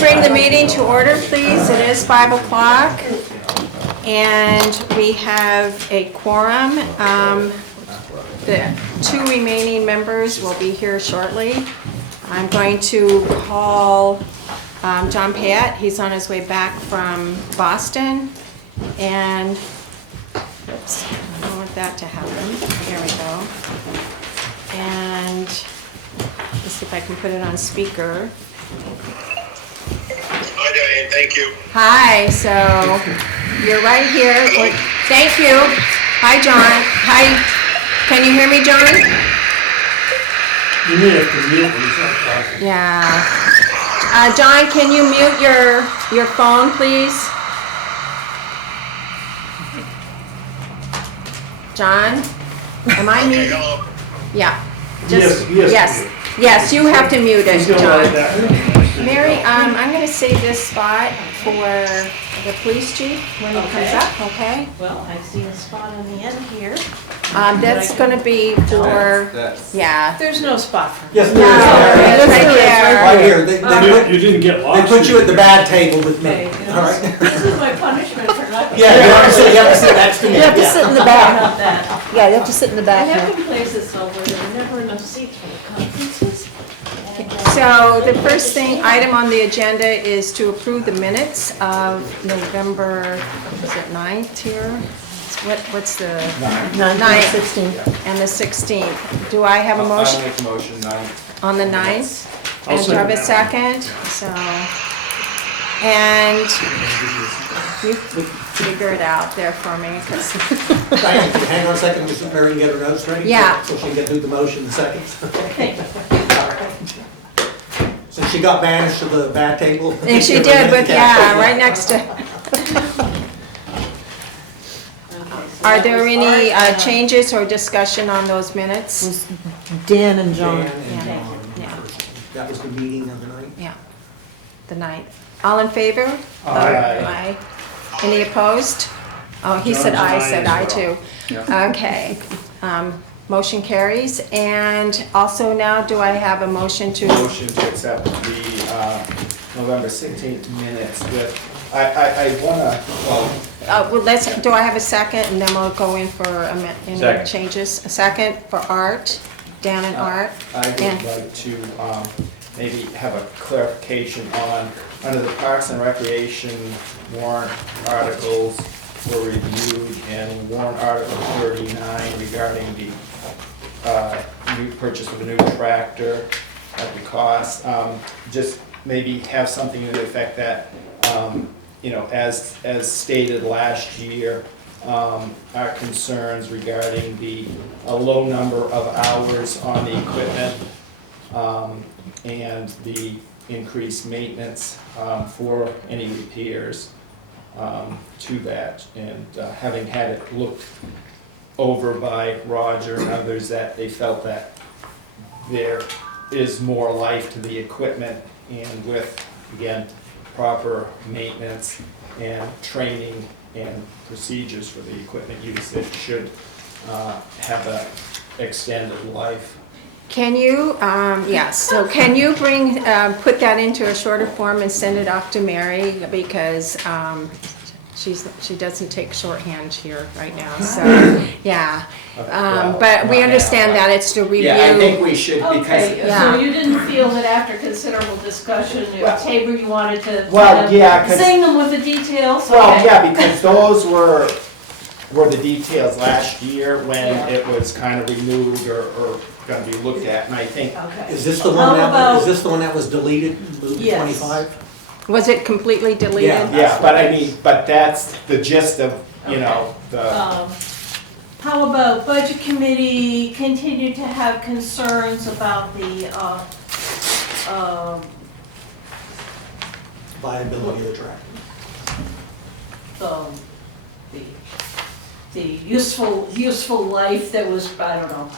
bring the meeting to order, please. It is 5 o'clock, and we have a quorum. The 2 remaining members will be here shortly. I'm going to call John Pat. He's on his way back from Boston, and oops, I don't want that to happen. There we go. And let's see if I can put it on speaker. Hi, Diane. Thank you. Hi, so you're right here. Thank you. Hi, John. Hi. Can you hear me, John? You may have to mute when he's not talking. Yeah. John, can you mute your phone, please? John? Am I Okay, muted? hello. Yeah. Yes, you have to mute it, He's gonna write John. that. Mary, I'm gonna save this spot for the police chief when he comes Okay. up, okay? Well, I see a spot on the end here. That's gonna be for, yeah. There's no spot for me. Yes, No, there is. it's right there. Right here. They You didn't get they lost. put you at the bad table with me. Okay, All right. This is my punishment for not. Yeah, you have to sit next to me. You have to sit in the Sorry back. about that. Yeah, you have to sit in the I back have here. been places though where there were never enough seats for the conferences. And, So the first item on the agenda is to approve the minutes of November, is it 9th here? What's the? 9th. 16th. And the 16th. Do I have a motion I'll make a motion, 9. on the 9th? I'll And do I have a second second? So, and you figure it out there for me, 'cause Diane, can you hang on a second, just so Mary can get her notes ready? Yeah. So she can get through the motion in seconds. Okay. So she got banished to the bad table? and she did with, yeah, right next to. Are there any changes or discussion on those minutes? Dan and Jan John. and Yeah. John. Yeah. That was the meeting of the night? Yeah, the 9th. All in favor? Aye. Any opposed? Oh, he said John's aye, aye said as aye well. too. Okay, motion carries. And also now, do I have a motion to? Motion to accept the November 16th minutes with, I wanna, well, Do I have a second, and then we'll go in for any Second. changes? A second for Art, Dan and Art? I would And- like to maybe have a clarification on, under the Parks and Recreation warrant articles were reviewed, and warrant article 39 regarding the new purchase of a new tractor at the cost, just maybe have something to the effect that, as stated last year, our concerns regarding a low number of hours on the equipment, and the increased maintenance for any repairs to that, and having had it looked over by Roger and others, that they felt that there is more life to the equipment, and with, again, proper maintenance and training and procedures for the equipment use, it should have a extended life. Can you, yes, so can you put that into a shorter form and send it off to Mary? Because she doesn't take shorthand here right now, so, yeah. But we understand that it's to review. Yeah, I think we should, because, Okay, Yeah. so you didn't feel that after considerable discussion, Tabor, you wanted to Well, kind of yeah, 'cause- sing them with the details? well, Okay. yeah, because those were the details last year when Yeah. it was kind of removed or gonna be looked at, and I think, Okay. Is this the How one about- that was deleted, moved to Yes. 25? Was it completely deleted? yeah, but that's the gist of, the, How about budget committee continue to have concerns about the, Viability of the track. the, the useful life that was, I don't know,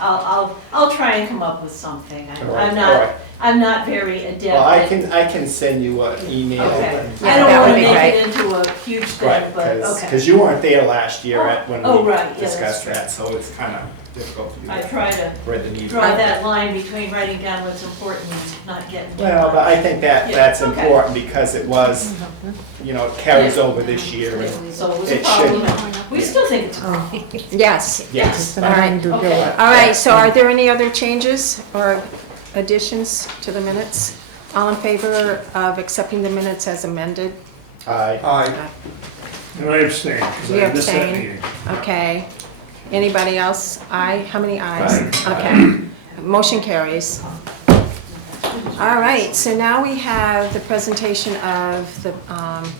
I'll try and come up with something. All right, I'm all right. I'm not very adept. well, at- I can send you an email. Okay, Yeah, I don't that wanna would be make great. it into huge Right, thing, but, okay. because you weren't there last year when Oh, we right, yeah, discussed that's that, so it's kind of difficult to I try to read the need. draw that line between writing down what's important and not getting. Well, but I think that Yeah, that's okay. important because it was, it carries Yeah. over this year. And So it was a it should- problem. We still think it's a problem. Yes. yes. All right. Okay. All right, so are there any other changes or additions to the minutes? All in favor of accepting the minutes as amended? Aye. Aye. And I abstain, because You I missed that abstain. meeting. Okay. Anybody else? Aye? How many ayes? Okay. Motion carries. All right, so now we have the presentation of the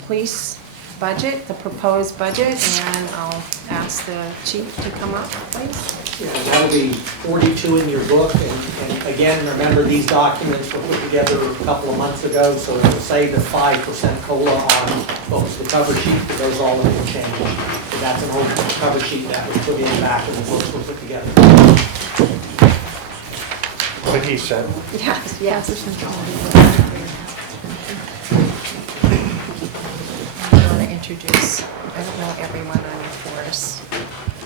police budget, the proposed budget, and I'll ask the chief to come up, please. Yeah, that'll be 42 in your book, and again, remember, these documents were put together a couple of months ago, so it'll say the 5% COLA on both the cover sheet, but those all have been changed. So that's an old cover sheet that was put in back when the books were put together. What he said. Yes, yes. I want to introduce, I don't know everyone on your force.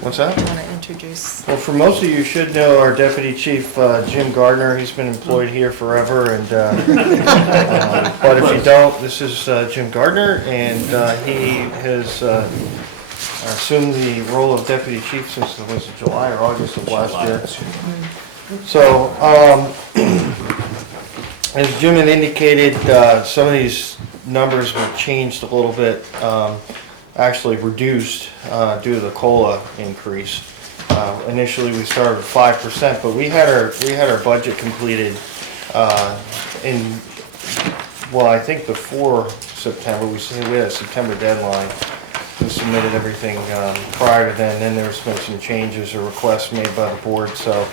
What's that? I want to introduce, Well, for most of you should know our Deputy Chief, Jim Gardner. He's been employed here forever, and but if you don't, this is Jim Gardner, and he has assumed the role of Deputy Chief since it was July or August of last year. So, as Jim had indicated, some of these numbers were changed a little bit, actually reduced due to the COLA increase. Initially, we started with 5%, but we had our budget completed I think before September. We had a September deadline. We submitted everything prior to then there was been some changes or requests made by the board. So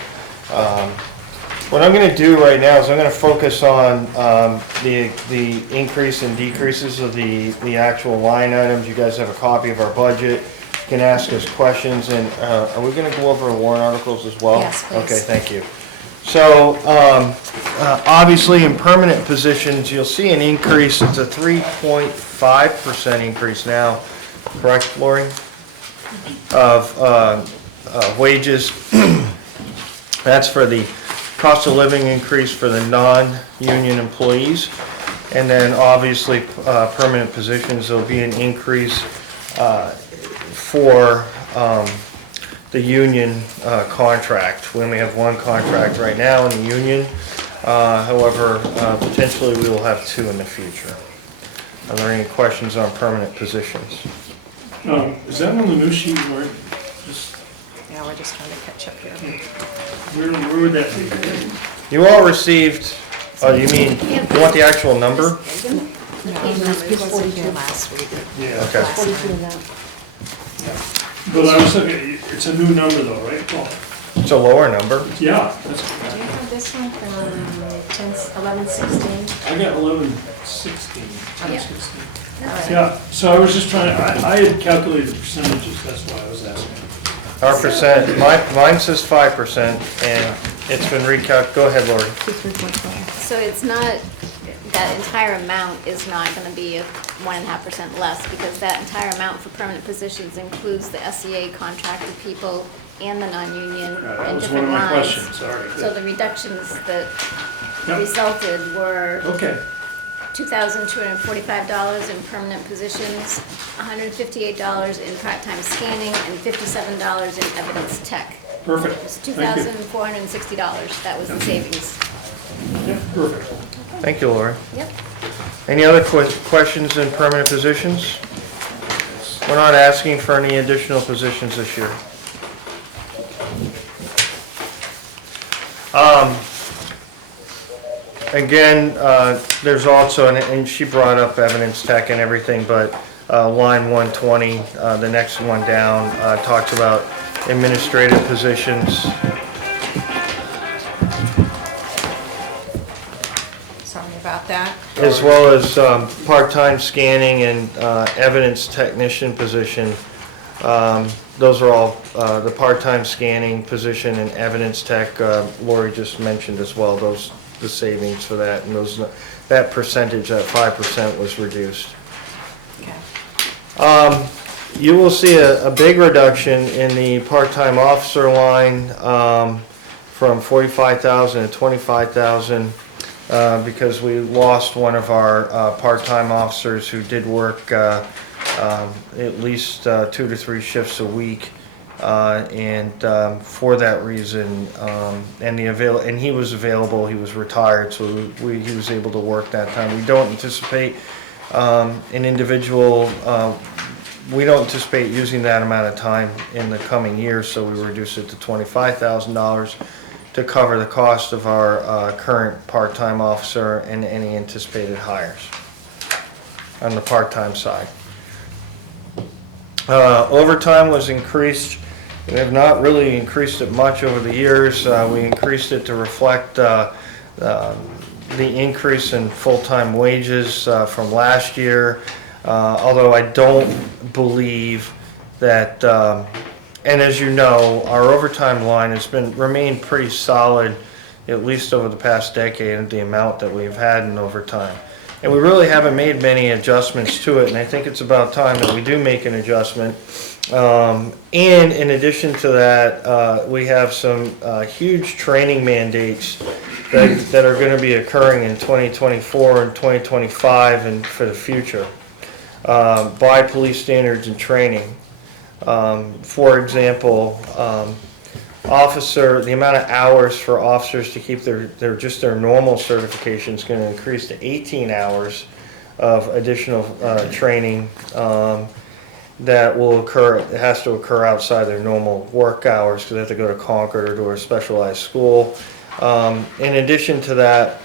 what I'm going to do right now is I'm going to focus on the increase and decreases of the actual line items. You guys have a copy of our budget. You can ask us questions, and are we going to go over warrant articles as well? Yes, please. Okay, thank you. So obviously in permanent positions, you'll see an increase. It's a 3.5% increase now, correct, Lori? Of wages. That's for the cost of living increase for the non-union employees. And then obviously permanent positions, there'll be an increase for the union contract. We only have one contract right now in the union. However, potentially we will have two in the future. Are there any questions on permanent positions? Is that on the new sheet, Lori? yeah, we're just trying to catch up here. Where would that be? You all received, you mean, you want the actual number? No, it wasn't here last week. Yeah. Okay. Last time. But I was looking, it's a new number though, right, Paul? It's a lower number. Yeah, that's, Do you have this one from 11/16? I got 11/16. Yeah. 16. All right. Yeah, so I was just trying, I had calculated the percentages, that's why I was asking. Our percent, mine says 5%, and it's been recalculated. Go ahead, Lori. So it's not, that entire amount is not gonna be 1.5% less, because that entire amount for permanent positions includes the SEA contracted people and the non-union That and was one different of my lines. questions, sorry. So the reductions that Yep. resulted were Okay, $2,245 in permanent positions, $158 in part-time scanning, and $57 in evidence tech. perfect. It's Thank you. $2,460, that was the savings. Yeah, perfect. Thank you, Lori. Yep. Any other questions in permanent positions? We're not asking for any additional positions this year. Again, there's also, and she brought up evidence tech and everything, but line 120, the next one down, talks about administrative positions. Sorry about that. As well as part-time scanning and evidence technician position. Those are all, the part-time scanning position and evidence tech, Lori just mentioned as well, those, the savings for that, and those, that percentage, that 5% was reduced. Okay. You will see a big reduction in the part-time officer line from 45,000 to 25,000 because we lost one of our part-time officers who did work at least 2 to 3 shifts a week. For that reason, and he was available, he was retired, so he was able to work that time. We don't anticipate we don't anticipate using that amount of time in the coming years, so we reduced it to $25,000 to cover the cost of our current part-time officer and any anticipated hires on the part-time side. Overtime was increased. We have not really increased it much over the years. We increased it to reflect the increase in full-time wages from last year. Although I don't believe that, and as you know, our overtime line has remained pretty solid, at least over the past decade, at the amount that we've had in overtime. And we really haven't made many adjustments to it, and I think it's about time that we do make an adjustment. And in addition to that, we have some huge training mandates that are going to be occurring in 2024 and 2025 and for the future. By police standards and training. For example, the amount of hours for officers to keep their normal certification is going to increase to 18 hours of additional training that will occur. It has to occur outside their normal work hours because they have to go to Concord or to a specialized school. In addition to that,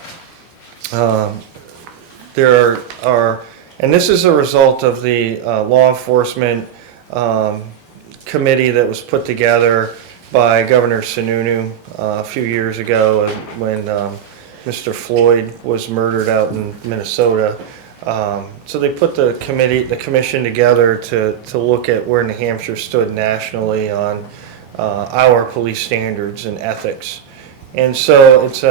there are, and this is a result of the law enforcement committee that was put together by Governor Sununu a few years ago when Mr. Floyd was murdered out in Minnesota. So they put the commission together to look at where New Hampshire stood nationally on our police standards and ethics. And so it's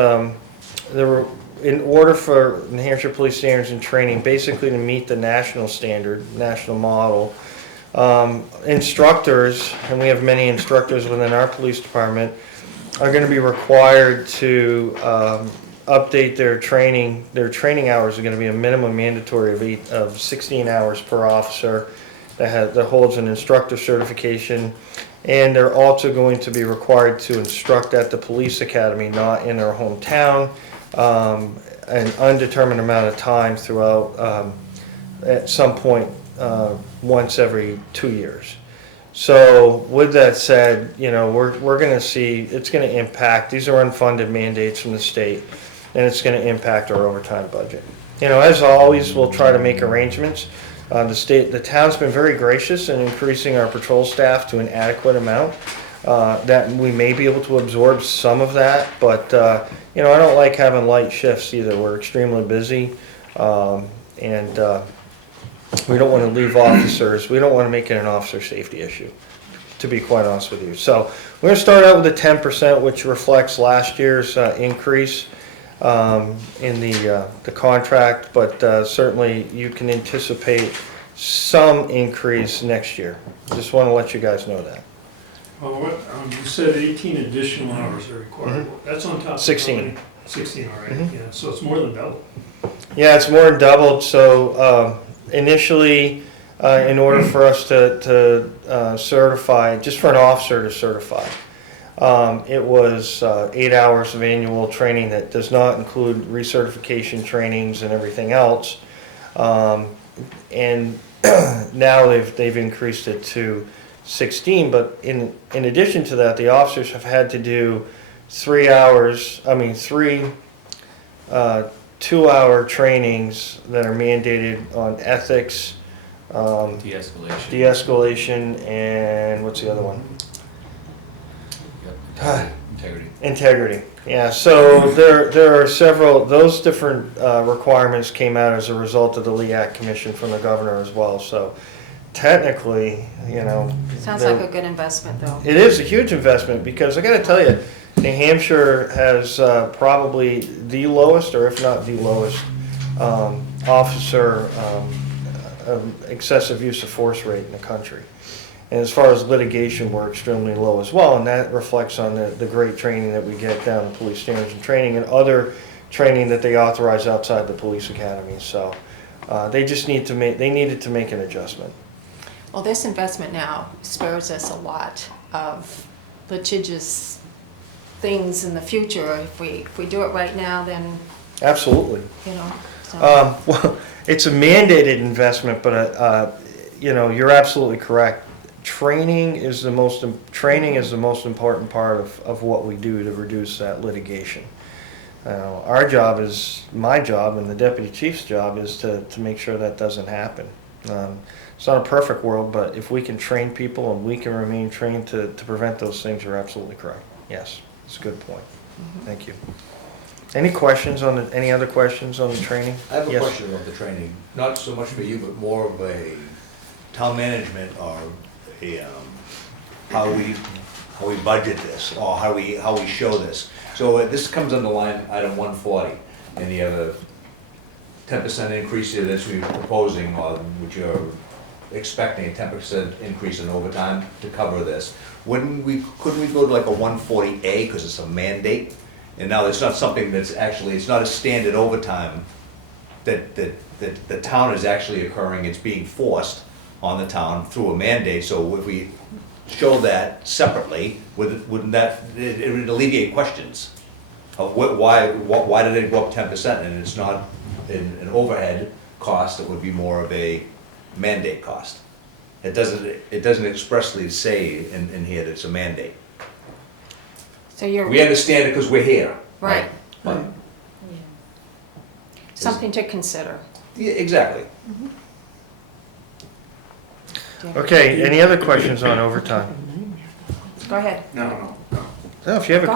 in order for New Hampshire police standards and training basically to meet the national standard, national model, instructors, and we have many instructors within our police department, are going to be required to update their training. Their training hours are going to be a minimum mandatory of 16 hours per officer that holds an instructor certification. And they're also going to be required to instruct at the police academy, not in their hometown, an undetermined amount of time throughout, at some point, once every 2 years. So with that said, we're going to see, it's going to impact, these are unfunded mandates from the state, and it's going to impact our overtime budget. As always, we'll try to make arrangements. The town's been very gracious in increasing our patrol staff to an adequate amount. That we may be able to absorb some of that, but I don't like having light shifts either. We're extremely busy, and we don't want to leave officers. We don't want to make it an officer safety issue, to be quite honest with you. So we're going to start out with the 10%, which reflects last year's increase in the contract, but certainly you can anticipate some increase next year. Just want to let you guys know that. Well, you said 18 additional hours are required. Mm-hmm. That's on top of 16. 16, all right. Mm-hmm. Yeah, so it's more than double. Yeah, it's more than doubled. So initially, in order for us to certify, just for an officer to certify, it was 8 hours of annual training that does not include recertification trainings and everything else. And now they've increased it to 16, but in addition to that, the officers have had to do 3 2-hour trainings that are mandated on ethics, de-escalation, and what's the other one? Integrity. Yeah, so there are several, those different requirements came out as a result of the Lee Act Commission from the governor as well. So technically, Sounds like a good investment, though. it is a huge investment because I got to tell you, New Hampshire has probably the lowest, or if not the lowest, officer excessive use of force rate in the country. And as far as litigation, we're extremely low as well, and that reflects on the great training that we get down in police standards and training and other training that they authorize outside the police academy. So they just needed to make an adjustment. Well, this investment now spares us a lot of litigious things in the future. If we do it right now, then, Absolutely. you know, so. Well, it's a mandated investment, but you're absolutely correct. Training is the most important part of what we do to reduce that litigation. Our job is, my job and the deputy chief's job is to make sure that doesn't happen. It's not a perfect world, but if we can train people and we can remain trained to prevent those things, you're absolutely correct. Yes, it's a good point. Thank you. Any questions any other questions on the training? I have a Yes. question about the training, not so much for you, but more of a town management or a, how we budget this, or how we show this. So this comes under line item 140, and you have a 10% increase here that we're proposing, or which you're expecting a 10% increase in overtime to cover this. Couldn't we go to like a 140A, because it's a mandate? And now it's not something that's actually, it's not a standard overtime that the town is actually occurring, it's being forced on the town through a mandate. So if we show that separately, wouldn't that, it would alleviate questions of why did it go up 10%, and it's not an overhead cost, it would be more of a mandate cost. It doesn't expressly say in here that it's a mandate. So you're. We understand it because we're here. Right. But- Something to consider. Yeah, exactly. Okay, any other questions on overtime? Go ahead. No. No, if you have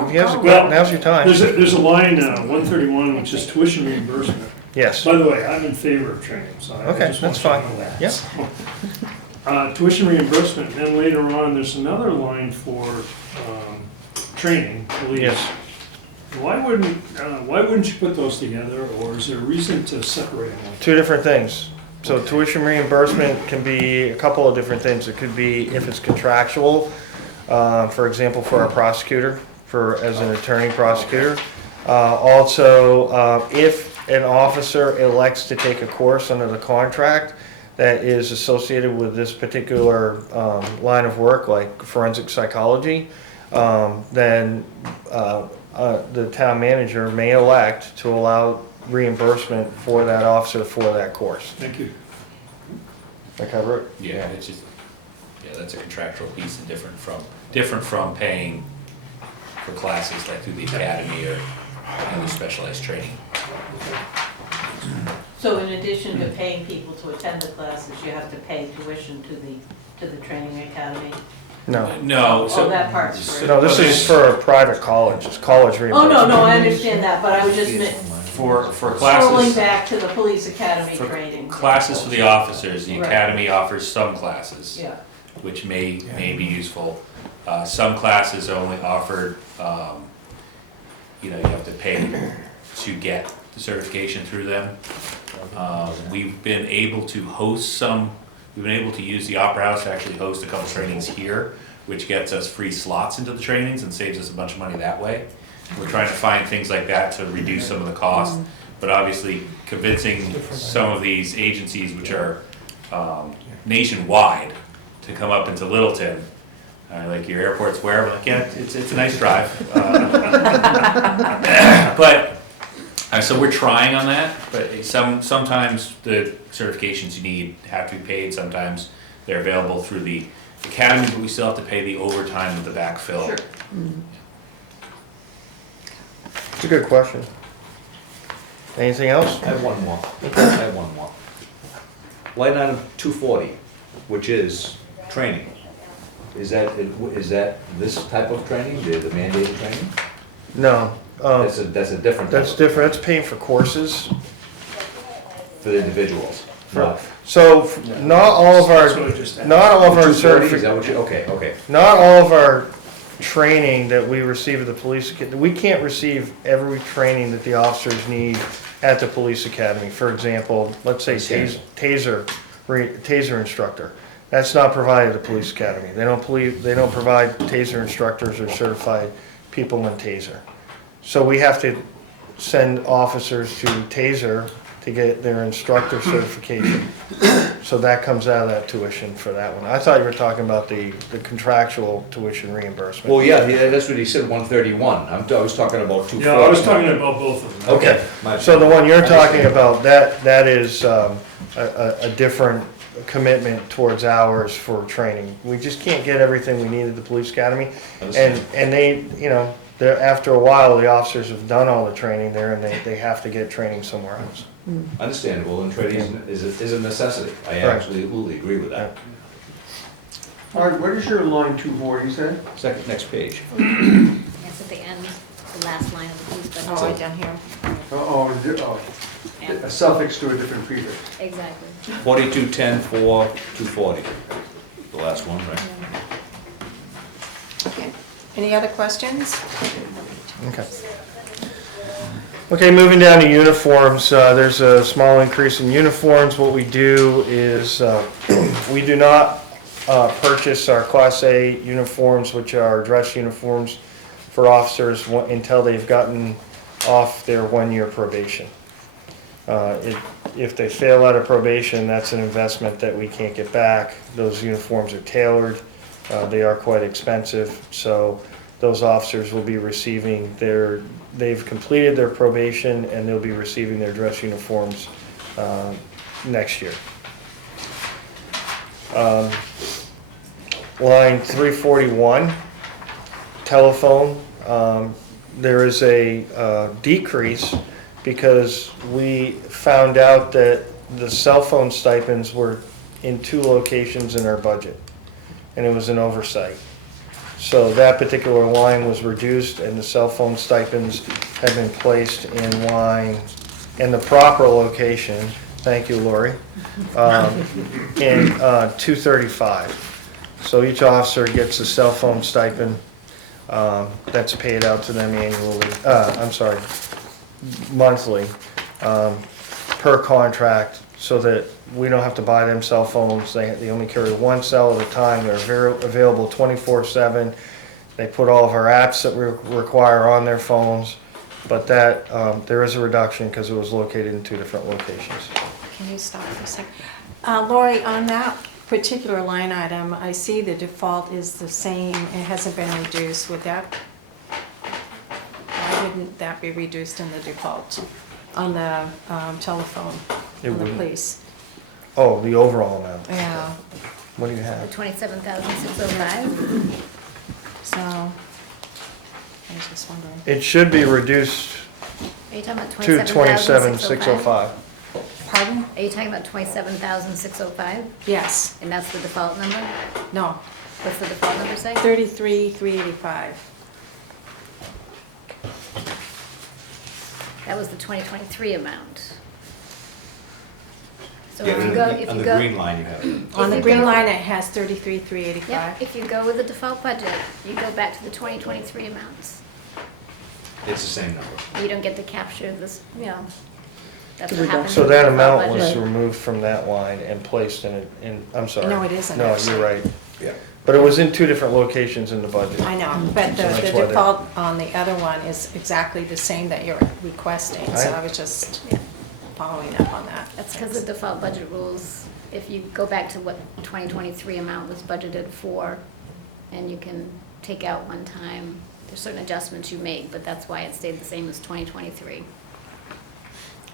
Well, now's your time. There's a line, 131, which is tuition reimbursement. Yes. By the way, I'm in favor of training, so I Okay, just want that's you to fine. know that. Yep. Tuition reimbursement, and then later on, there's another line for training, police. Yes. Why wouldn't you put those together, or is there a reason to separate them? Two different things. So tuition reimbursement can be a couple of different things. It could be if it's contractual, for example, for a prosecutor, as an attorney prosecutor. Also, if an officer elects to take a course under the contract that is associated with this particular line of work, like forensic psychology, then the town manager may elect to allow reimbursement for that officer for that course. Thank you. Did I cover it? Yeah, it's just, that's a contractual piece and different from paying for classes like through the academy or any specialized training. So in addition to paying people to attend the classes, you have to pay tuition to the training academy? No. No, Oh, that part's free. No, this is for a private college. It's college Oh, reimbursement. no, I understand that, but I was just for scrolling classes, back to the police academy for training. classes for the officers, the Right. academy offers some classes, Yeah, which may be useful. Some classes are only offered, you have to pay to get the certification through them. We've been able to use the Opera House to actually host a couple trainings here, which gets us free slots into the trainings and saves us a bunch of money that way. We're trying to find things like that to reduce some of the cost, but obviously convincing some of these agencies, which are nationwide, to come up into Littleton, like your airport's where, like, yeah, it's a nice drive. But so we're trying on that, but sometimes the certifications you need have to be paid. Sometimes they're available through the academy, but we still have to pay the overtime of the backfill. sure. It's a good question. Anything else? I have one more. Line item 240, which is training. Is that this type of training, the mandated training? No. That's a different type That's of- different. That's paying for courses. for the individuals. Not So not all of That's what I our, just asked. not all of our 240, is that certifications, what you, okay. not all of our training that we receive at the police, we can't receive every training that the officers need at the police academy. For example, let's say taser taser instructor. That's not provided at the police academy. They don't provide taser instructors or certified people in taser. So we have to send officers to taser to get their instructor certification. So that comes out of that tuition for that one. I thought you were talking about the contractual tuition reimbursement. Well, yeah, that's what he said, 131. I was talking about 240. Yeah, I was talking about both of them. Okay. So the one you're talking about, that is a different commitment towards hours for training. We just can't get everything we need at the police academy. And they, after a while, the officers have done all the training there and they have to get training somewhere else. Understandable, and training is a necessity. I Right. absolutely agree with that. All right, what is your line 240, you said? Second, next page. It's at the end, the last line of the police budget. Oh, right down here. A suffix to a different prefix. Exactly. 4210 for 240. The last one, right? Okay. Any other questions? Okay. Okay, moving down to uniforms, there's a small increase in uniforms. What we do is, we do not purchase our Class A uniforms, which are dress uniforms for officers until they've gotten off their one-year probation. If they fail out of probation, that's an investment that we can't get back. Those uniforms are tailored, they are quite expensive, so those officers will be receiving they've completed their probation and they'll be receiving their dress uniforms next year. Line 341, telephone, there is a decrease because we found out that the cell phone stipends were in 2 locations in our budget, and it was an oversight. So that particular line was reduced and the cell phone stipends have been placed in the proper location, thank you, Lori, in 235. So each officer gets a cell phone stipend that's paid out to them annually, monthly, per contract, so that we don't have to buy them cell phones. They only carry 1 cell at a time. They're available 24/7. They put all of our apps that we require on their phones, but that there is a reduction because it was located in 2 different locations. Can you stop for a second? Lori, on that particular line item, I see the default is the same, it hasn't been reduced. Why wouldn't that be reduced in the default on the telephone, It on the wouldn't. police? Oh, the overall amount. Yeah, What do you have? 27,605. so, I was just wondering. It should be reduced Are you talking about to 27,605? 27,605. Pardon? Are you talking about 27,605? Yes, And that's the default number? no, What's the default number say? 33,385. That was the 2023 amount. So Yeah, if you on go, the- if on you the go. green line you have it. On the you green go- line, it has Yeah, 33,385. if you go with the default budget, you go back to the 2023 amounts. It's the same number. You don't get to capture this, that's what happens. So with the that default amount was budget. removed from that line and placed I'm sorry. No, it isn't, No, actually. you're right. Yeah. But it was in 2 different locations in the budget. I know, but So the that's why they're- default on the other one is exactly the same that you're requesting, so I was just following up on that. That's because the default budget rules, if you go back to what 2023 amount was budgeted for, and you can take out one time, there's certain adjustments you make, but that's why it stayed the same as 2023.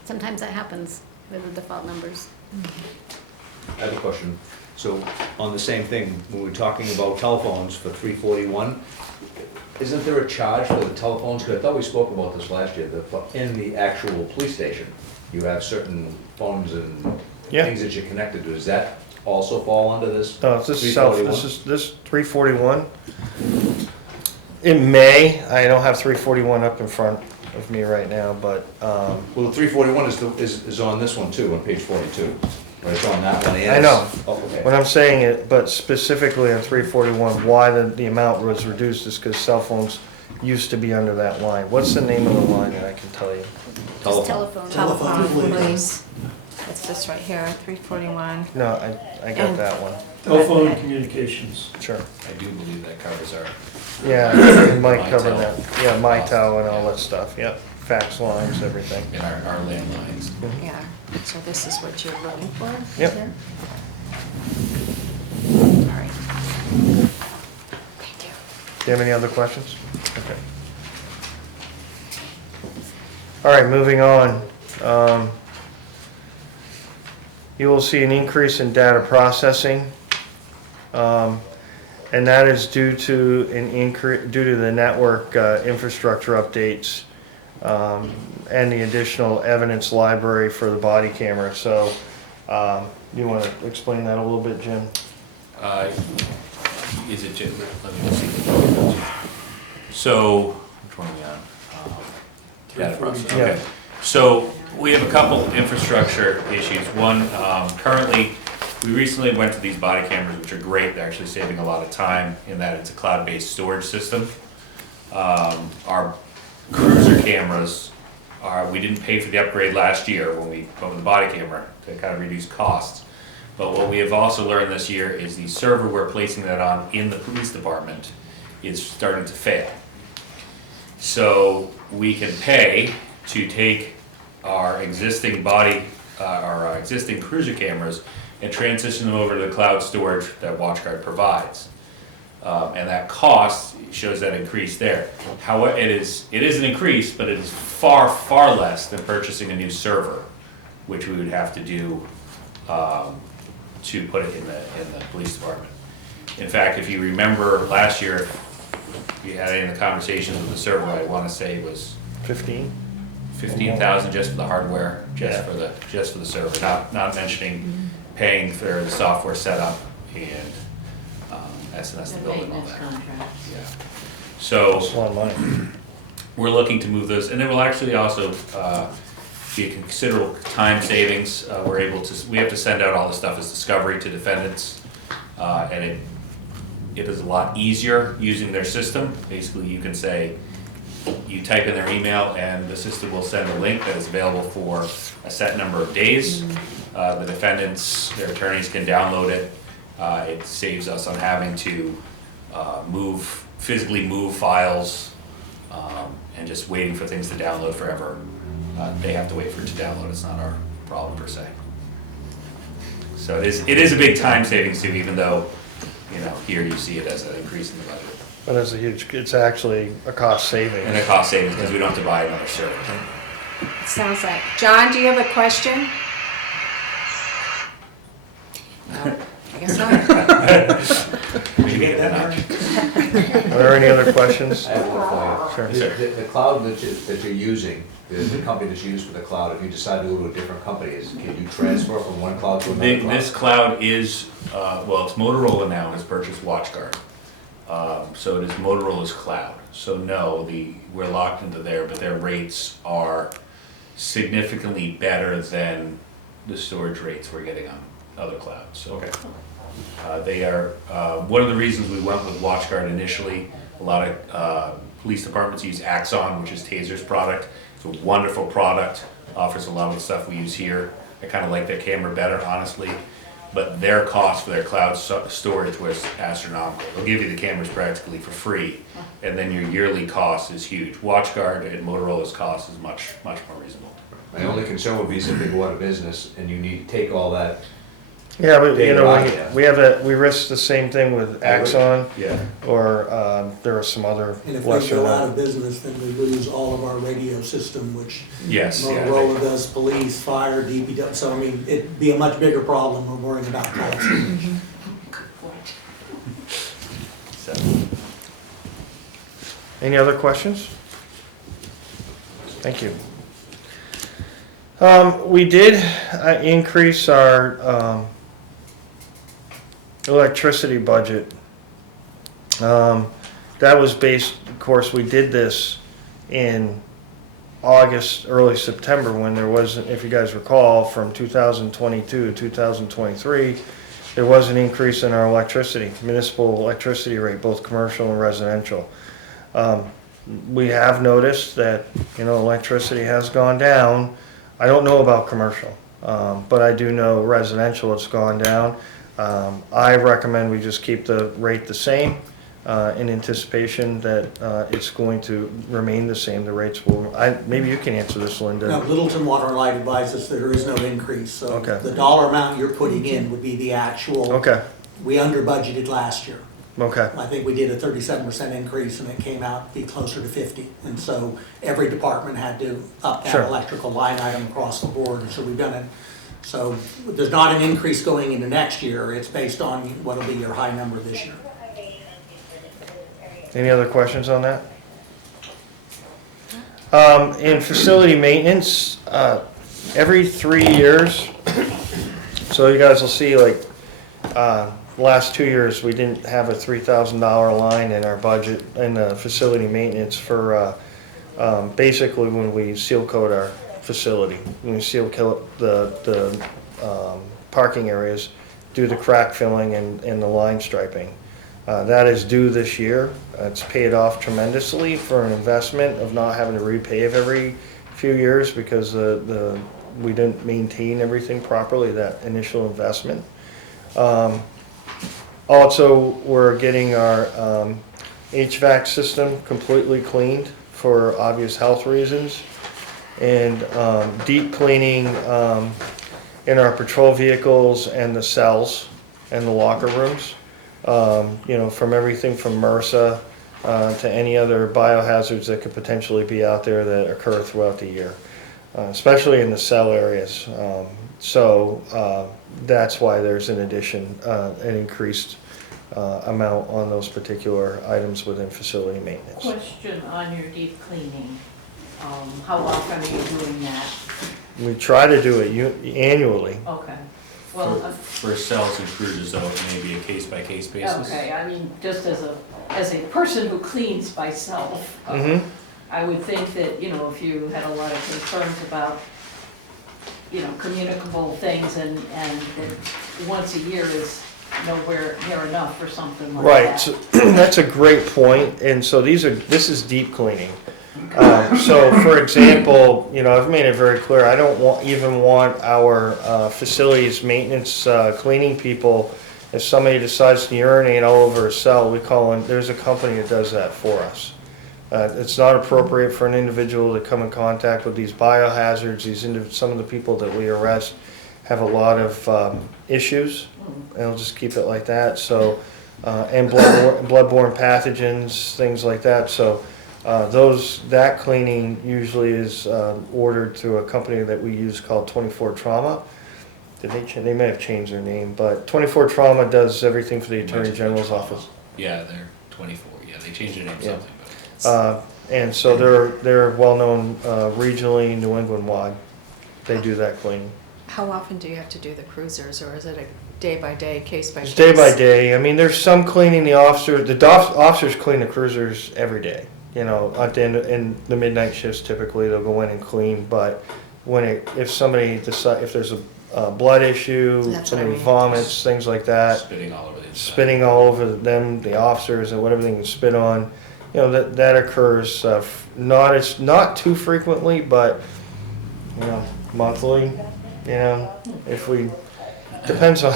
Sometimes that happens with the default numbers. I have a question. So on the same thing, when we're talking about telephones for 341, isn't there a charge for the telephones? Because I thought we spoke about this last year, in the actual police station, you have certain phones and Yeah. things that you're connected to. Does that also fall under this? No, it's this 341? this 341. It may, I don't have 341 up in front of me right now, but, Well, the 341 is on this one too, on page 42. Right, it's on that one. and I know. it's- Oh, okay. when I'm saying it, but specifically on 341, why the amount was reduced is because cell phones used to be under that line. What's the name of the line that I can tell you? Just Telephone. telephone. Telephone, please. It's this right here, 341. No, I got And- that one. Telephone and communications. Sure. I do believe that covers our, Yeah, it might cover Mitel. that. Yeah, Mitel and all that stuff, yep. Fax lines, everything. in our landlines. Yeah, so this is what you're looking for? Yep. here? All right. Thank you. Do you have any other questions? Okay. All right, moving on. You will see an increase in data processing. And that is due to due to the network infrastructure updates and the additional evidence library for the body camera. So, you want to explain that a little bit, Jim? Is it, let me just see. So, which one are we on? Data processing, Yeah. okay. So, we have a couple infrastructure issues. One, currently, we recently went to these body cameras, which are great. They're actually saving a lot of time in that it's a cloud-based storage system. Our cruiser cameras we didn't pay for the upgrade last year when we went with the body camera to kind of reduce costs. But what we have also learned this year is the server we're placing that on in the police department is starting to fail. So we can pay to take our existing our existing cruiser cameras and transition them over to the cloud storage that WatchGuard provides. And that cost shows that increase there. However, it is an increase, but it is far, far less than purchasing a new server, which we would have to do to put it in the police department. In fact, if you remember last year, we had in the conversations with the server, I want to say it was 15,000 just for the hardware, just for the server, not mentioning paying for the software setup and SNS to build and all Maintenance that. contract. Yeah. So It's a lot of money. we're looking to move those, and it will actually also be a considerable time savings. We have to send out all the stuff as discovery to defendants, and it is a lot easier using their system. Basically, you can say, you type in their email and the system will send a link that is available for a set number of days. The defendants, their attorneys can download it. It saves us on having to physically move files and just waiting for things to download forever. They have to wait for it to download. It's not our problem per se. So it is a big time savings too, even though, here you see it as an increase in the budget. But it's actually a cost saving. And a cost savings because we don't have to buy another server. Sounds like. John, do you have a question? No, I guess not. Did you get that? Are there any other questions? I have one for you. Sure. The cloud that you're using, the company that's used for the cloud, if you decide to go to a different company, can you transfer from one cloud to another cloud? This cloud is, it's Motorola now has purchased WatchGuard. So it is Motorola's cloud. So no, we're locked into there, but their rates are significantly better than the storage rates we're getting on other clouds. So they are, one of the reasons we went with WatchGuard initially, a lot of police departments use Axon, which is Taser's product. It's a wonderful product, offers a lot of the stuff we use here. I kind of like their camera better, honestly. But their cost for their cloud storage was astronomical. They'll give you the cameras practically for free, and then your yearly cost is huge. WatchGuard and Motorola's cost is much, much more reasonable. My only concern would be if they go out of business and you need to take all that. Yeah, but Yeah. we risk the same thing with Axon, Yeah. or there are some other And if we lesser go out known. of business, then we lose all of our radio system, which Yes. Yeah, Motorola does, police, fire, DPW, so I mean, it'd be a much bigger problem than worrying about cost. So, Any other questions? Thank you. We did increase our electricity budget. That was based, of course, we did this in August, early September, when there wasn't, if you guys recall, from 2022 to 2023, there was an increase in our municipal electricity rate, both commercial and residential. We have noticed that, electricity has gone down. I don't know about commercial. But I do know residential, it's gone down. I recommend we just keep the rate the same in anticipation that it's going to remain the same. The rates will, maybe you can answer this, Linda. No, Littleton Water and Light advises there is no increase, so Okay. the dollar amount you're putting in would be the actual. Okay, We under budgeted last year. okay, I think we did a 37% increase and it came out to be closer to 50. And so every department had to up that Sure. electrical line item across the board, and so we've done it. So there's not an increase going into next year, it's based on what'll be your high number this year. any other questions on that? In facility maintenance, every 3 years, so you guys will see like, last 2 years, we didn't have a $3,000 line in our budget in facility maintenance for basically when we seal coat our facility. When we seal coat the parking areas, do the crack filling and the line striping. That is due this year. It's paid off tremendously for an investment of not having to repave every few years because we didn't maintain everything properly, that initial investment. Also, we're getting our HVAC system completely cleaned for obvious health reasons, and deep cleaning in our patrol vehicles and the cells and the locker rooms. You know, from everything from MRSA to any other biohazards that could potentially be out there that occur throughout the year, especially in the cell areas. So that's why there's an addition, an increased amount on those particular items within facility maintenance. Question on your deep cleaning. How often are you doing that? We try to do it annually. Okay. Well, For cells and cruisers, though, it may be a case-by-case basis. okay, I mean, just as a person who cleans myself, I would think that, you know, if you had a lot of concerns about, you know, communicable things and that once a year is nowhere near enough for something like that. Right, so that's a great point, and so this is deep cleaning. So for example, you know, I've made it very clear, I don't even want our facilities maintenance cleaning people, if somebody decides to urinate all over a cell, there's a company that does that for us. It's not appropriate for an individual to come in contact with these biohazards. Some of the people that we arrest have a lot of issues, and I'll just keep it like that. So, and bloodborne pathogens, things like that. So, that cleaning usually is ordered through a company that we use called 24 Trauma. They may have changed their name, but 24 Trauma does everything for the Attorney General's office. Yeah, they're 24. Yeah, they changed their name Yeah. something. But And so they're well-known regionally, New England-wide. They do that cleaning. How often do you have to do the cruisers, or is it a day-by-day, case-by-case? It's day by day. I mean, there's some cleaning the officers clean the cruisers every day. You know, at the end, in the midnight shifts, typically they'll go in and clean. But if there's a blood issue, That's what I somebody mean. vomits, things like that, spitting all over the inside. spitting all over them, the officers, and whatever they can spit on, you know, that occurs not too frequently, but you know, monthly. You know, depends on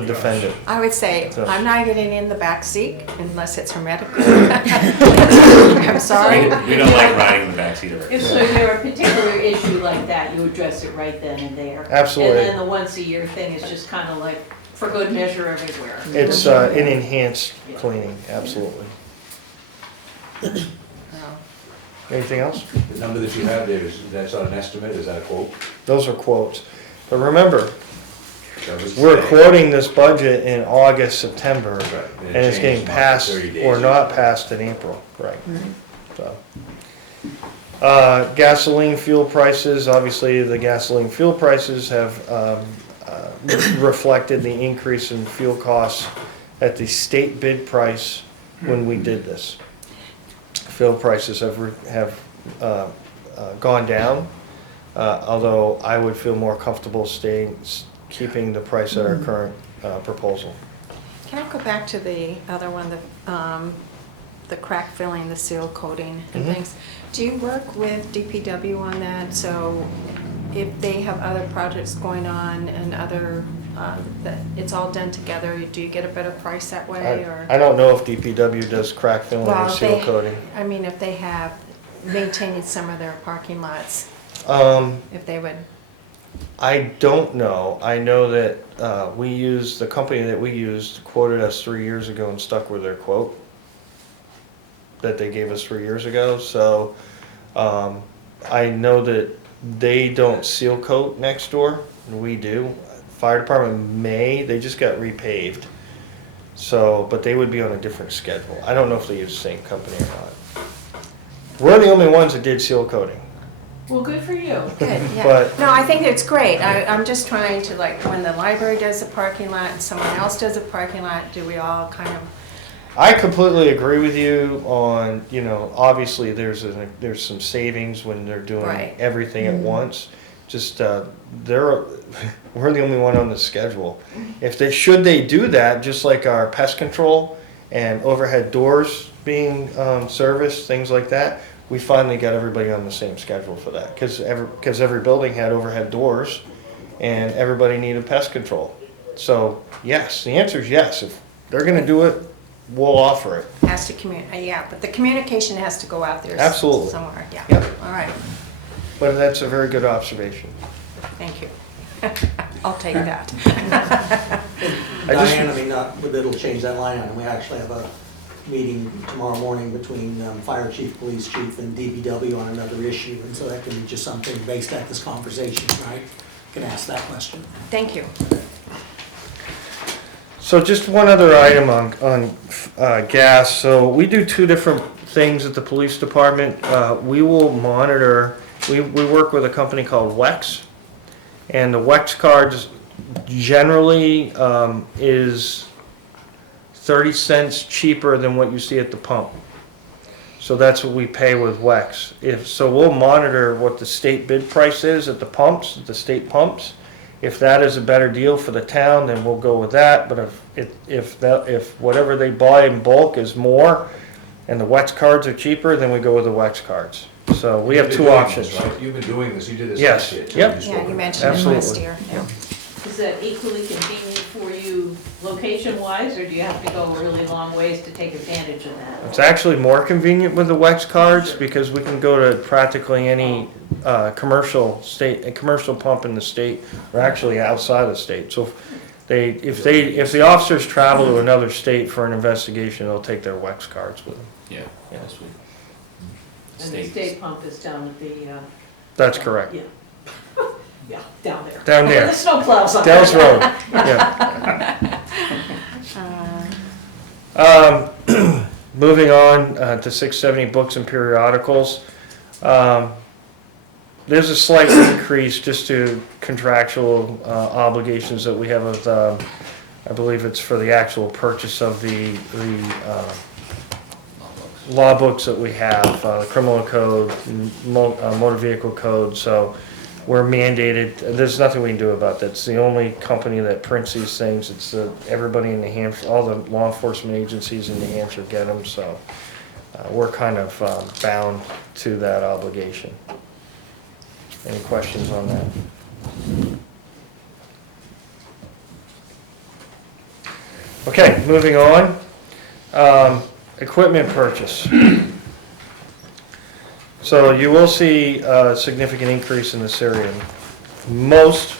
the defendant. I would say, So- I'm not getting in the back seat unless it's hermetically. I'm sorry. We don't like riding in the backseat of our If so, if there were a particular issue like that, you address it right then and there. Absolutely. And then the once a year thing is just kind of like for good measure everywhere. It's an enhanced cleaning, absolutely. Anything else? The number that you have there, that's not an estimate, is that a quote? Those are quotes. But remember, That was we're today. quoting this budget in August, September, Right, and it's getting changed passed 30 days. or not passed in April, right? So, gasoline fuel prices, obviously the gasoline fuel prices have reflected the increase in fuel costs at the state bid price when we did this. Fuel prices have gone down, although I would feel more comfortable keeping the price at our current proposal. Can I go back to the other one, the crack filling, the seal coating and things? Do you work with DPW on that? So if they have other projects going on and other, that it's all done together, do you get a better price that way, or? I don't know if DPW does crack filling Well, and if seal they- coating. I mean, if they have maintaining some of their parking lots, if they would, I don't know. I know that the company that we used quoted us 3 years ago and stuck with their quote that they gave us 3 years ago. So I know that they don't seal coat next door, and we do. Fire department they just got repaved. So, but they would be on a different schedule. I don't know if they use the same company or not. We're the only ones that did seal coating. Well, good for you. good, yeah. But- No, I think it's great. I'm just trying to, like, when the library does a parking lot and someone else does a parking lot, do we all kind of, I completely agree with you on, obviously there's some savings when they're doing Right. everything at once. Just, we're the only one on the schedule. Should they do that, just like our pest control and overhead doors being serviced, things like that, we finally got everybody on the same schedule for that. Because every building had overhead doors and everybody needed pest control. So, yes, the answer is yes. If they're gonna do it, we'll offer it. has to yeah, but the communication has to go out there Absolutely. somewhere, yeah. Yep. All right, But that's a very good observation. thank you. I'll take that. Diane, I mean, it'll change that line item. We actually have a meeting tomorrow morning between fire chief, police chief, and DPW on another issue, and so that can be just something based at this conversation, right? Can ask that question. Thank you. So just one other item on gas. So we do two different things at the police department. We will monitor, we work with a company called WEX. And the WEX cards generally is 30 cents cheaper than what you see at the pump. So that's what we pay with WEX. So we'll monitor what the state bid price is at the pumps, the state pumps. If that is a better deal for the town, then we'll go with that. But if whatever they buy in bulk is more, and the WEX cards are cheaper, then we go with the WEX cards. So we have two options. You've been doing this, you did this Yes. last year too. Yep. Yeah, you mentioned it last Absolutely. year. Yeah. Is that equally convenient for you location-wise, or do you have to go a really long ways to take advantage of that? It's actually more convenient with the WEX cards because we can go to practically any commercial pump in the state, or actually outside the state. So if the officers travel to another state for an investigation, they'll take their WEX cards with them. Yeah, that's sweet. And the state pump is down at the, That's correct. yeah. Yeah, down there. Down there. Where the snowplows are. Dells Road. Yeah. Moving on to 670 books and periodicals. There's a slight increase just to contractual obligations that we have with, I believe it's for the actual purchase of the law books that we have, the criminal code, motor vehicle code. So we're mandated, there's nothing we can do about that. It's the only company that prints these things. It's everybody in New Hampshire, all the law enforcement agencies in New Hampshire get them. So we're kind of bound to that obligation. Any questions on that? Okay, moving on. Equipment purchase. So you will see a significant increase in this area. Most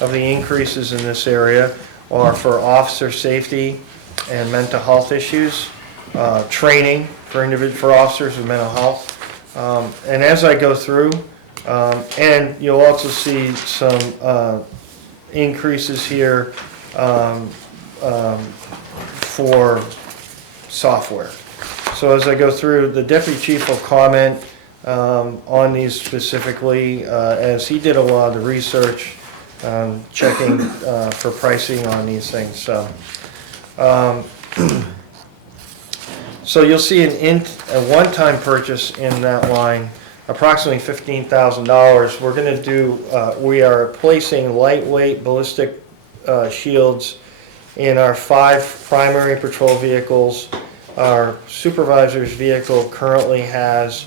of the increases in this area are for officer safety and mental health issues, training for officers with mental health. And as I go through, and you'll also see some increases here for software. So as I go through, the deputy chief will comment on these specifically, as he did a lot of the research, checking for pricing on these things. So you'll see a one-time purchase in that line, approximately $15,000. We're going to do, we are placing lightweight ballistic shields in our 5 primary patrol vehicles. Our supervisor's vehicle currently has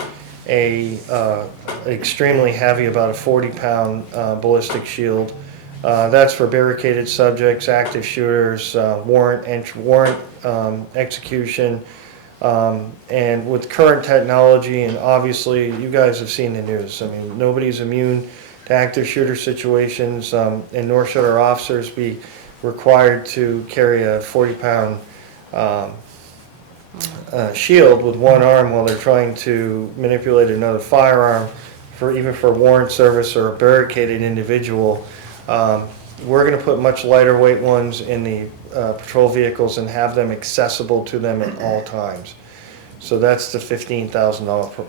a extremely heavy, about a 40-pound ballistic shield. That's for barricaded subjects, active shooters, warrant execution. And with current technology, and obviously you guys have seen the news, I mean, nobody's immune to active shooter situations, and nor should our officers be required to carry a 40-pound shield with one arm while they're trying to manipulate another firearm, even for warrant service or a barricaded individual. We're going to put much lighter weight ones in the patrol vehicles and have them accessible to them at all times. So that's the $15,000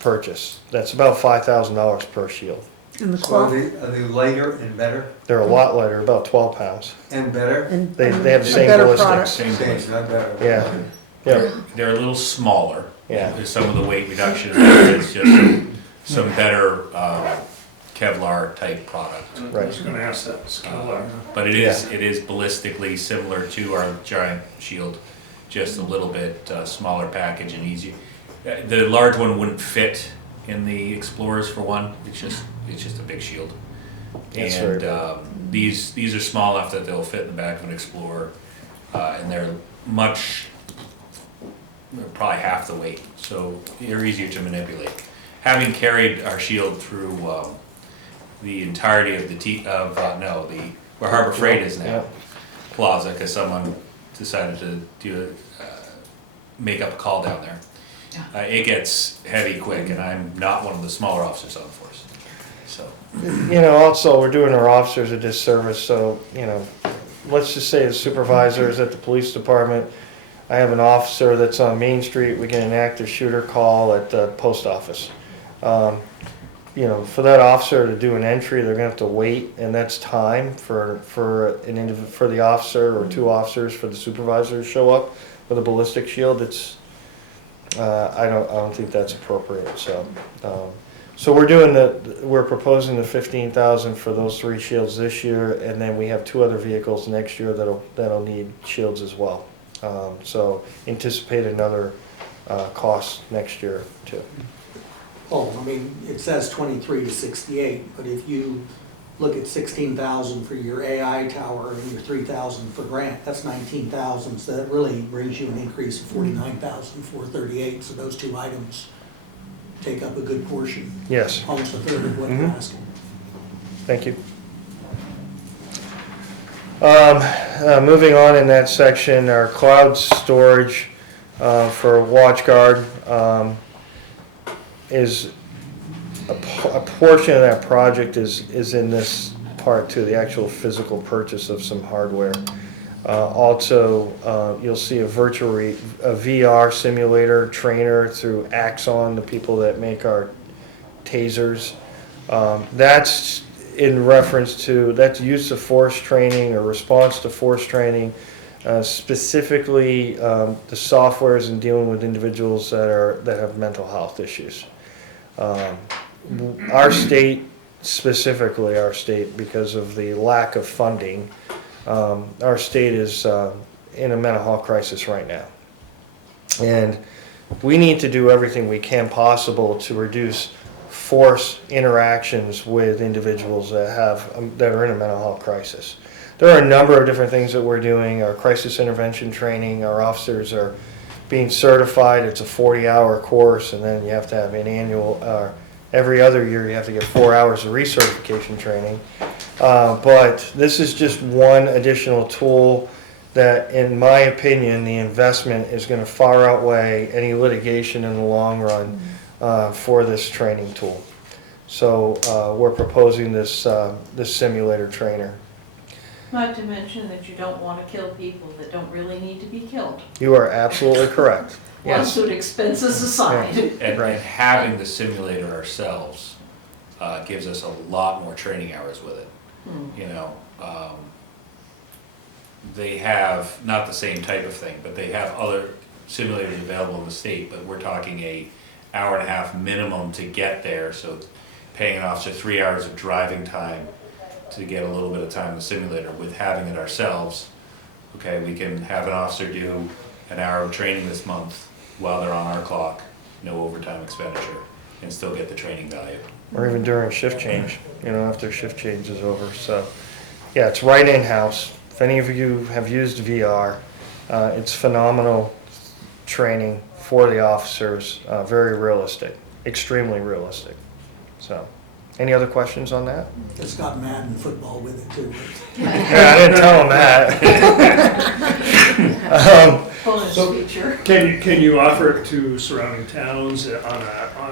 purchase. That's about $5,000 per shield. And the So cloth, are they lighter and better? They're a lot lighter, about 12 pounds. And better? and They have the a same better ballistics. product. Same Same, place. not better. Yeah. Yeah. They're a little smaller. Yeah. There's some of the weight reduction is just some better Kevlar type product. I was gonna ask that, Skylar. But it is ballistically similar to our giant shield, just a little bit smaller package and easier. The large one wouldn't fit in the Explorers for one. It's just a big shield. That's very And these are small enough that they'll fit in the back of an Explorer, and they're probably half the weight, so they're easier to manipulate. Having carried our shield through the entirety of where Harbor Freight is now, Yeah. Plaza, because someone decided to make up a call down there. It gets heavy quick, and I'm not one of the smaller officers on the force, so. You know, also, we're doing our officers a disservice, so, you know, let's just say the supervisor is at the police department. I have an officer that's on Main Street, we get an active shooter call at the post office. You know, for that officer to do an entry, they're gonna have to wait, and that's time for the officer or two officers for the supervisor to show up with a ballistic shield. It's, I don't think that's appropriate, so. So we're proposing the 15,000 for those 3 shields this year, and then we have 2 other vehicles next year that'll need shields as well. So anticipate another cost next year too. Oh, I mean, it says 23 to 68, but if you look at 16,000 for your AI tower and your 3,000 for Grant, that's 19,000, so that really brings you an increase of 49,438, so those 2 items take up a good portion, Yes, almost a third of what you're Mhm. asking. thank you. Moving on in that section, our cloud storage for WatchGuard is a portion of that project is in this part too, the actual physical purchase of some hardware. Also, you'll see a VR simulator trainer through Axon, the people that make our tasers. That's in reference to, that's use of force training or response to force training. Specifically, the software is in dealing with individuals that have mental health issues. Our state, specifically our state, because of the lack of funding, our state is in a mental health crisis right now. And we need to do everything we can possible to reduce force interactions with individuals that are in a mental health crisis. There are a number of different things that we're doing. Our crisis intervention training, our officers are being certified. It's a 40-hour course, and then you have to have an annual, every other year you have to get 4 hours of recertification training. But this is just one additional tool that, in my opinion, the investment is going to far outweigh any litigation in the long run for this training tool. So we're proposing this simulator trainer. Not to mention that you don't want to kill people that don't really need to be killed. You are absolutely correct. Yes. Lawsuit expenses aside. And Right. having the simulator ourselves gives us a lot more training hours with it. You know, they have, not the same type of thing, but they have other simulators available in the state, but we're talking a hour and a half minimum to get there, so paying an officer 3 hours of driving time to get a little bit of time in the simulator. With having it ourselves, okay, we can have an officer do an hour of training this month while they're on our clock, no overtime expenditure. and still get the training value. Or even during shift change, after shift change is over. So, yeah, it's right in-house. If any of you have used VR, it's phenomenal training for the officers, very realistic, extremely realistic. So, any other questions on that? It's got Madden football with it too. Yeah, I didn't tell them that. Bonus feature. Can you offer it to surrounding towns on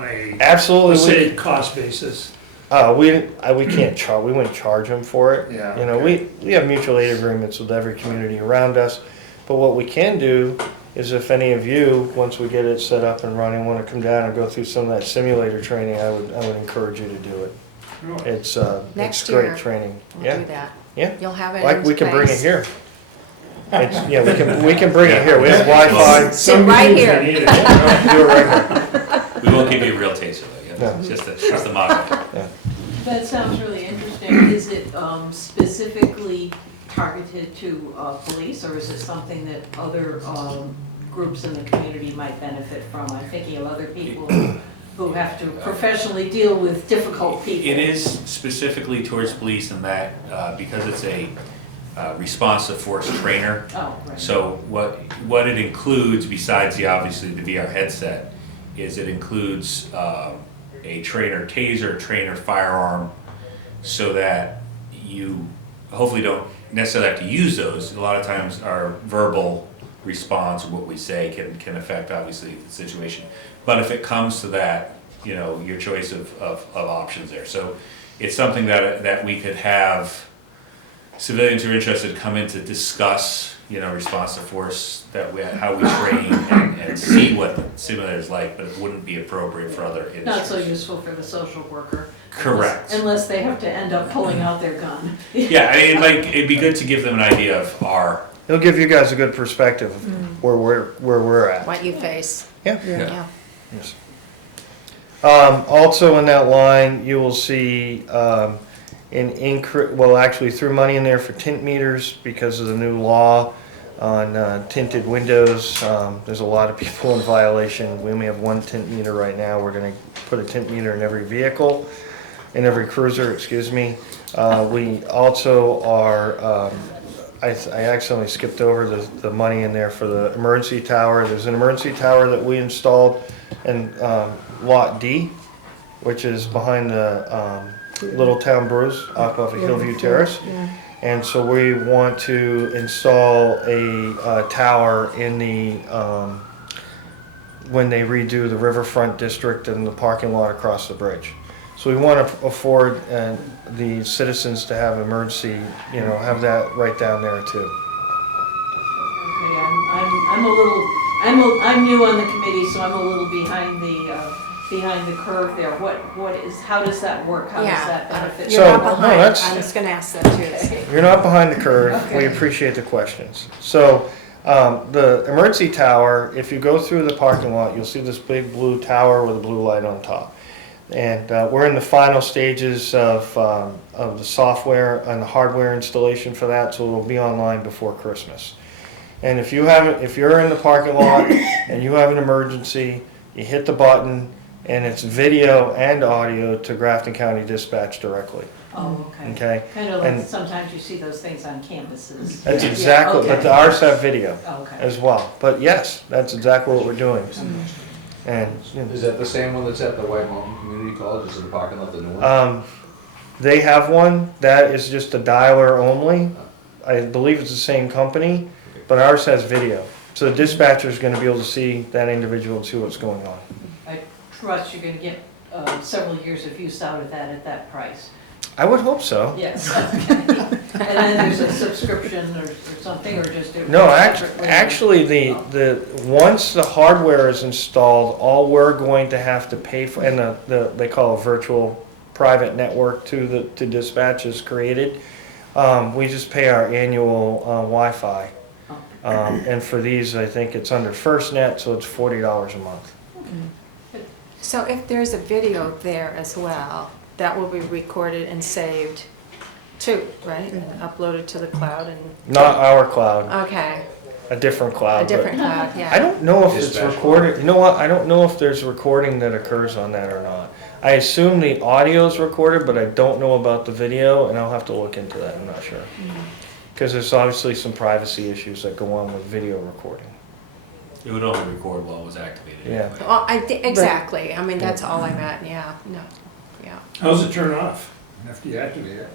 a, Absolutely. let's say, cost basis? We can't charge. We wouldn't charge them for it. Yeah, We have mutual aid agreements with every community around us. But what we can do is, if any of you, once we get it set up and running, want to come down and go through some of that simulator training, I would encourage you to do it. It's Next great year, training. We'll do that. Yeah. You'll have it Like in we can bring it place. here. We can bring it here. We have Wi-Fi. Sit right here. Do it right here. We won't give you a real taste of it, No. it's just a mock-up. That sounds really interesting. Is it specifically targeted to police, or is it something that other groups in the community might benefit from? I'm thinking of other people who have to professionally deal with difficult people. It is specifically towards police in that, because it's a responsive force trainer. Oh, right. So what it includes, besides obviously the VR headset, is it includes a trainer taser, trainer firearm, so that you hopefully don't necessarily have to use those. A lot of times our verbal response, or what we say, can affect obviously the situation. But if it comes to that, your choice of options there. So it's something that we could have civilians who are interested come in to discuss, responsive force, how we train and see what the simulator is like, but it wouldn't be appropriate for other industries. Not so useful for the social worker. Correct. Unless they have to end up pulling out their gun. Yeah, it'd be good to give them an idea of our. It'll give you guys a good perspective of where we're at. What you face. Yeah. Yeah. Yes. Also in that line, you will see actually threw money in there for tint meters because of the new law on tinted windows. There's a lot of people in violation. We only have one tint meter right now. We're going to put a tint meter in every vehicle, in every cruiser, excuse me. We also are, I accidentally skipped over the money in there for the emergency tower. There's an emergency tower that we installed in Lot D, which is behind the Littleton Brews off of Hillview Terrace. And so we want to install a tower in the, when they redo the riverfront district and the parking lot across the bridge. So we want to afford the citizens to have emergency, have that right down there too. Okay, I'm new on the committee, so I'm a little behind the curve there. How does that work? How does that benefit? You're not So, no, behind. that's- I was going to ask that too. You're not behind the curve. We Okay. appreciate the questions. So the emergency tower, if you go through the parking lot, you'll see this big blue tower with a blue light on top. And we're in the final stages of the software and the hardware installation for that, so it'll be online before Christmas. And if you're in the parking lot and you have an emergency, you hit the button, and it's video and audio to Grafton County Dispatch directly. Oh, okay. Okay? Kind of like And- sometimes you see those things on campuses. That's Yeah, exactly, but okay. the ours have video Okay. as well. But yes, that's exactly what we're doing. And, Is that the same one that's at the White Mountain Community College? Is it the parking lot, the new one? they have one that is just a dialer only. I believe it's the same company, but ours has video. So the dispatcher is going to be able to see that individual and see what's going on. I trust you're gonna get several years of use out of that at that price. I would hope so. Yes, okay. And then there's a subscription or something, or just? No, actually, once the hardware is installed, all we're going to have to pay for, and they call a virtual private network to dispatch is created. We just pay our annual Wi-Fi. And for these, I think it's under FirstNet, so it's $40 a month. So if there's a video there as well, that will be recorded and saved too, right? And uploaded to the cloud and, Not our cloud. okay. A different cloud. a different but cloud, yeah. I don't know if it's Dispatch recorded. You know what? I don't know if there's recording that occurs on that or not. I assume the audio is recorded, but I don't know about the video, and I'll have to look into that. I'm not sure. Because there's obviously some privacy issues that go on with video recording. It would only record while it was activated. Yeah. anyway. Well, exactly, I mean, that's all I meant, yeah, no, yeah. How's it turn off? After you activate it.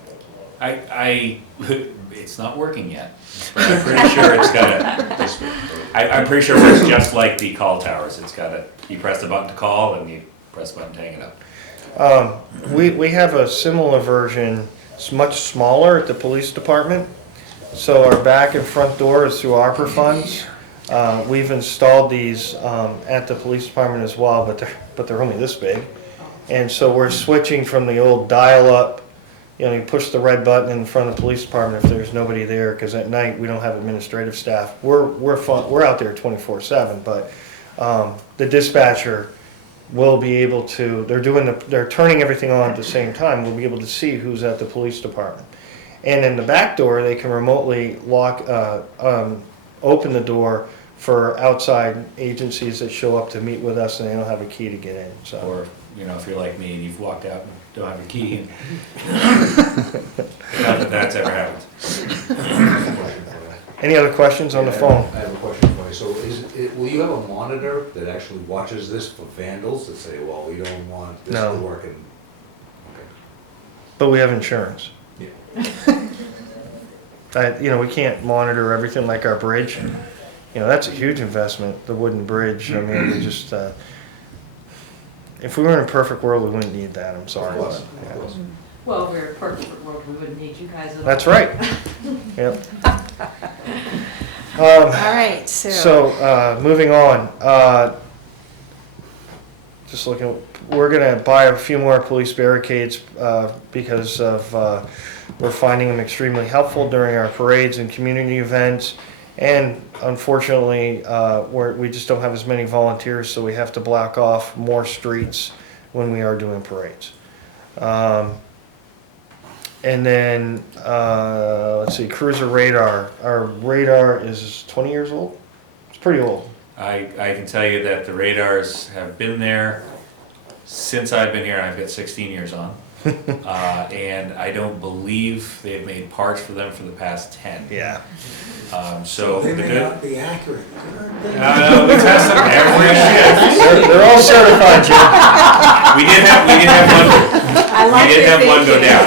It's not working yet, but I'm pretty sure it's got a, I'm pretty sure it works just like the call towers. It's got a, you press the button to call and you press the button to hang it up. We have a similar version. It's much smaller at the police department. So our back and front door is through ARPA funds. We've installed these at the police department as well, but they're only this big. And so we're switching from the old dial-up, you know, you push the red button in front of the police department if there's nobody there, because at night we don't have administrative staff. We're out there 24/7, but the dispatcher will be able to. They're turning everything on at the same time. We'll be able to see who's at the police department, and in the back door they can remotely open the door for outside agencies that show up to meet with us, and they don't have a key to get in. So. Or, you know, if you're like me and you've walked out and don't have a key. Not that that's ever happened. Any other questions on the phone? I have a question for you. So will you have a monitor that actually watches this for vandals that say, well, we don't want this No. to work and, But we have insurance. Yeah. You know, we can't monitor everything like our bridge. You know, that's a huge investment, the wooden bridge. I mean, we just, if we were in a perfect world, we wouldn't need that, I'm sorry. Of course, but, of course. Well, if we were a perfect world, we wouldn't need you guys at all. That's right. Yep. All right, so, So, moving on, just looking, we're gonna buy a few more police barricades, because of, we're finding them extremely helpful during our parades and community events. And unfortunately, we just don't have as many volunteers, so we have to block off more streets when we are doing parades. And then, let's see, cruiser radar. Our radar is 20 years old? It's pretty old. I can tell you that the radars have been there since I've been here, and I've got 16 years on. And I don't believe they've made parts for them for the past 10. Yeah. So They the may good. not be accurate. No, we test them every shift. They're all certified, Jim. We did have one. I like We did your have one go thinking. down.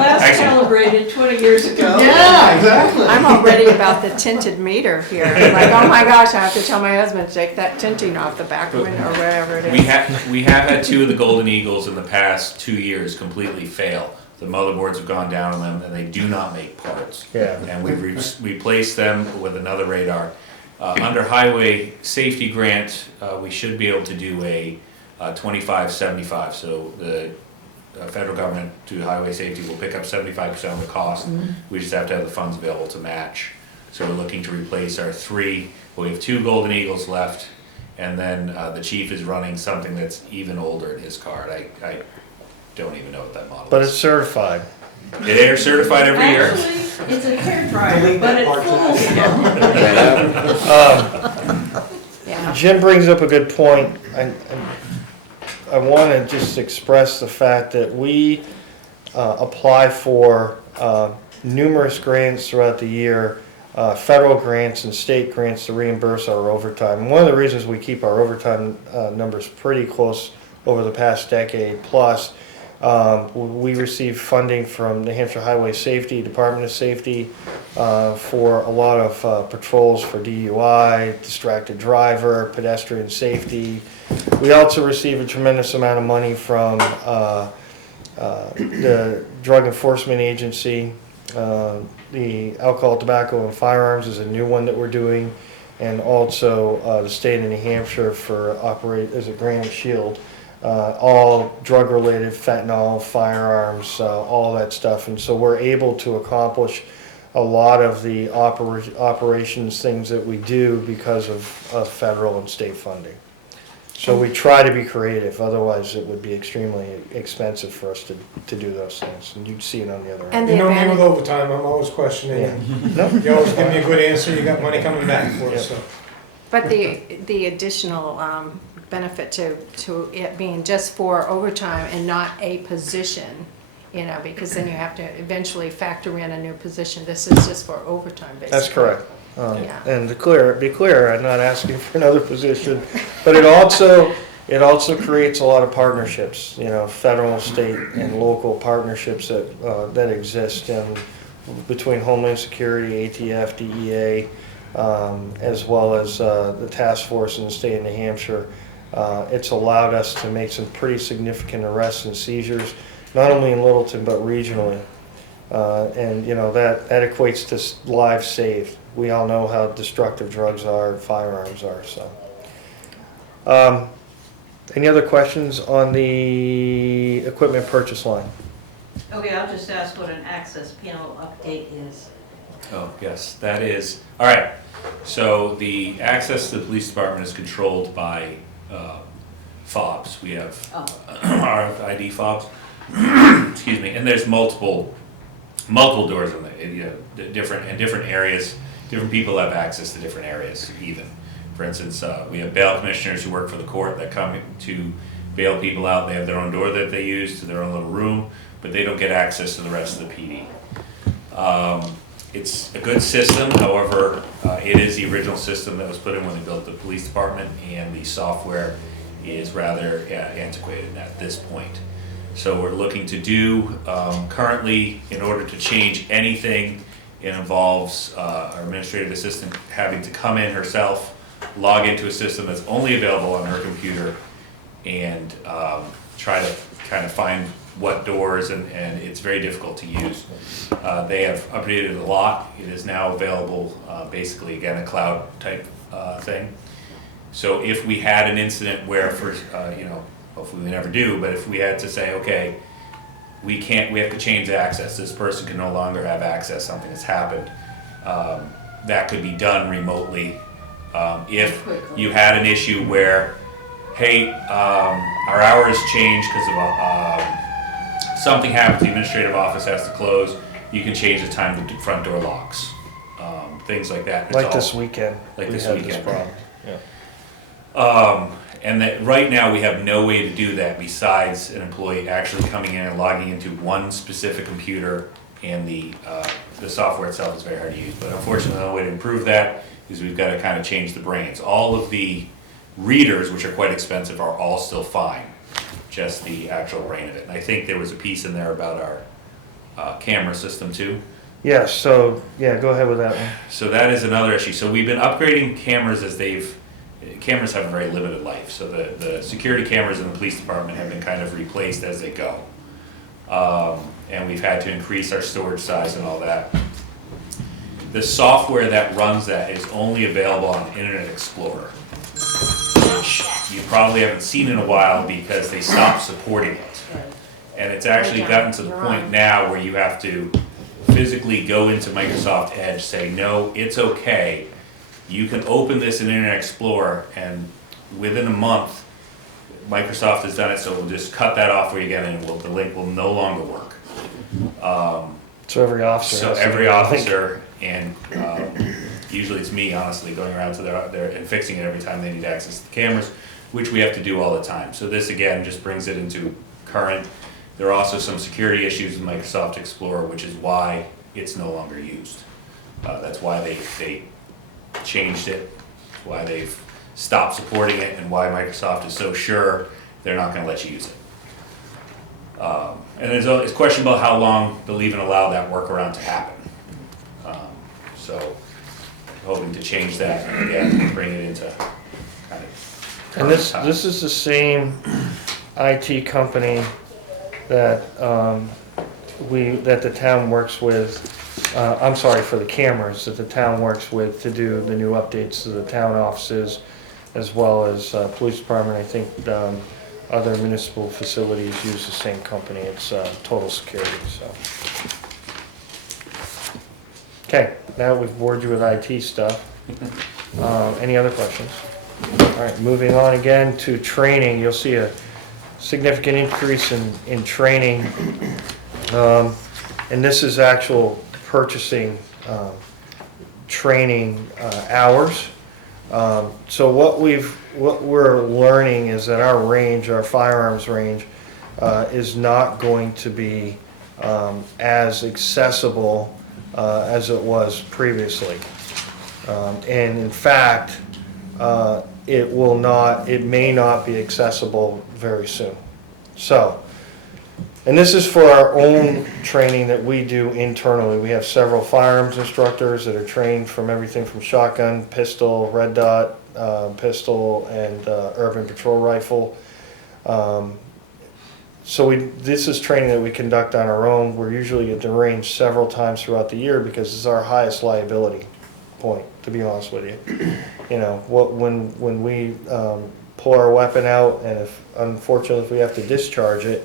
Last Actually- calibrated 20 years ago. Yeah, exactly. I'm already about the tinted meter here. I'm like, oh my gosh, I have to tell my husband to take that tinting off the back window or wherever it is. We have had two of the Golden Eagles in the past 2 years completely fail. The motherboards have gone down on them, and they do not make parts. Yeah. And we've replaced them with another radar. Under highway safety grant, we should be able to do a 25-75. So the federal government to highway safety will pick up 75% of the cost. We just have to have the funds available to match. So we're looking to replace our 3. We have 2 Golden Eagles left, and then the chief is running something that's even older in his car. I don't even know what that model But it's is. certified. They're certified every year. Actually, it's a hair dryer, Delete but that it part, fools them. Yeah. Jim brings up a good point. I want to just express the fact that we apply for numerous grants throughout the year, federal grants and state grants to reimburse our overtime. And one of the reasons we keep our overtime numbers pretty close over the past decade plus, we receive funding from New Hampshire Highway Safety, Department of Safety, for a lot of patrols for DUI, distracted driver, pedestrian safety. We also receive a tremendous amount of money from the Drug Enforcement Agency. The Alcohol, Tobacco, and Firearms is a new one that we're doing, and also the state of New Hampshire for as a Granite Shield. All drug-related, fentanyl, firearms, all that stuff. And so we're able to accomplish a lot of the operations things that we do because of federal and state funding. So we try to be creative, otherwise it would be extremely expensive for us to do those things, and you'd see it on the other And end. the You know me with advantage, overtime, I'm always questioning. Yeah. No? You always give me a good answer, you got money coming back for us, so. but the additional benefit to it being just for overtime and not a position, you know, because then you have to eventually factor in a new position. This is just for overtime, basically. That's correct. Yeah. And be clear, I'm not asking for another position, but it also creates a lot of partnerships, you know, federal, state, and local partnerships that exist between Homeland Security, ATF, DEA, as well as the task force in the state of New Hampshire. It's allowed us to make some pretty significant arrests and seizures, not only in Littleton, but regionally. And, you know, that equates to lives saved. We all know how destructive drugs are, firearms are, so. Any other questions on the equipment purchase line? Okay, I'll just ask what an access panel update is. Oh, yes, that is, all right. So the access to the police department is controlled by fobs. We have Oh. RFID fobs, excuse me, and there's multiple doors in the, you know, different areas. Different people have access to different areas even. For instance, we have bail commissioners who work for the court that come to bail people out. They have their own door that they use to their own little room, but they don't get access to the rest of the PD. It's a good system, however, it is the original system that was put in when they built the police department, and the software is rather antiquated at this point. So we're looking to do, currently, in order to change anything, it involves our administrative assistant having to come in herself, log into a system that's only available on her computer, and try to kind of find what doors, and it's very difficult to use. They have updated it a lot. It is now available, basically, again, a cloud type thing. So if we had an incident where, for you know, hopefully we never do, but if we had to say, okay, we have to change access, this person can no longer have access, something has happened, that could be done remotely. If you had an issue where, hey, our hours changed because of something happened, the administrative office has to close, you can change the time the front door locks, things like that. It's Like all- this weekend. Like we this had weekend. problem. Yeah. And that right now we have no way to do that besides an employee actually coming in and logging into one specific computer, and the software itself is very hard to use. But unfortunately, the only way to improve that is we've got to kind of change the brains. All of the readers, which are quite expensive, are all still fine, just the actual brain of it. And I think there was a piece in there about our camera system too. Yeah, so, yeah, go ahead with that one. So that is another issue. So we've been upgrading cameras as cameras have a very limited life. So the security cameras in the police department have been kind of replaced as they go. And we've had to increase our storage size and all that. The software that runs that is only available on Internet Explorer, which you probably haven't seen in a while because they stopped supporting it. And it's actually gotten to the point now where you have to physically go into Microsoft Edge, say, no, it's okay. You can open this in Internet Explorer, and within a month, Microsoft has done it, so we'll just cut that off for you again, and the link will no longer work. So every officer. So has to every do a link. officer, and usually it's me, honestly, going around to their and fixing it every time they need access to the cameras, which we have to do all the time. So this, again, just brings it into current. There are also some security issues with Microsoft Explorer, which is why it's no longer used. That's why they changed it, why they've stopped supporting it, and why Microsoft is so sure they're not going to let you use it. And it's questionable how long they'll even allow that workaround to happen. So hoping to change that and again bring it into kind of. And this is the same IT company that that the town works with. I'm sorry, for the cameras that the town works with to do the new updates to the town offices, as well as police department. I think other municipal facilities use the same company. It's Total Security. So, okay, now we've bored you with IT stuff. Any other questions? All right, moving on again to training, you'll see a significant increase in training. And this is actual purchasing training hours. So what we're learning is that our range, our firearms range, is not going to be as accessible as it was previously. And in fact, it may not be accessible very soon. So, and this is for our own training that we do internally. We have several firearms instructors that are trained from everything from shotgun, pistol, red dot, pistol, and urban patrol rifle. So this is training that we conduct on our own. We're usually at the range several times throughout the year because it's our highest liability point, to be honest with you. You know, when we pull our weapon out, and if unfortunately if we have to discharge it,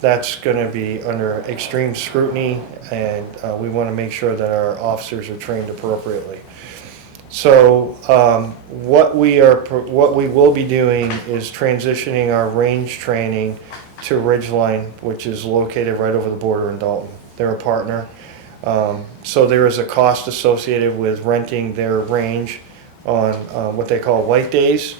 that's going to be under extreme scrutiny, and we want to make sure that our officers are trained appropriately. So what we will be doing is transitioning our range training to Ridgeline, which is located right over the border in Dalton. They're a partner. So there is a cost associated with renting their range on what they call white days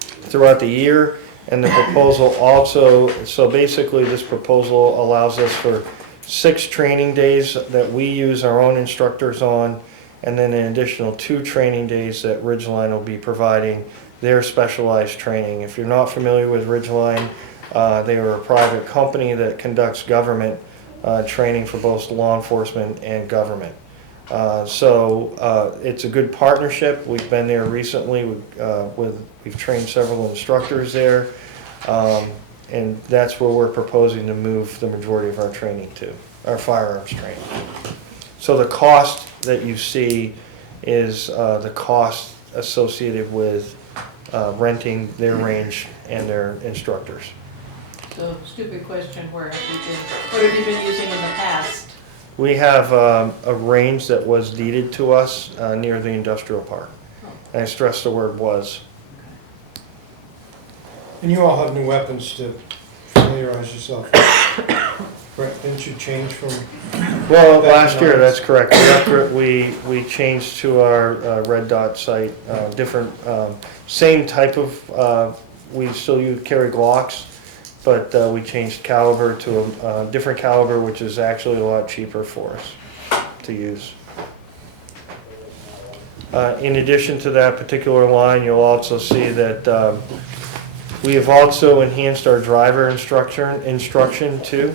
throughout the year. And the proposal also, so basically this proposal allows us for 6 training days that we use our own instructors on, and then an additional 2 training days that Ridgeline will be providing their specialized training. If you're not familiar with Ridgeline, they are a private company that conducts government training for both law enforcement and government. So it's a good partnership. We've been there recently. We've trained several instructors there, and that's where we're proposing to move the majority of our training to, our firearms training. So the cost that you see is the cost associated with renting their range and their instructors. So, stupid question, what have you been using in the past? We have a range that was deeded to us near the industrial park. And I stress the word was. And you all have new weapons to familiarize yourself. Right, didn't you change from? Well, last year, that's correct. We changed to our red dot sight, different, same type of, we still carry Glocks, but we changed caliber to a different caliber, which is actually a lot cheaper for us to use. In addition to that particular line, you'll also see that we have also enhanced our driver instruction too.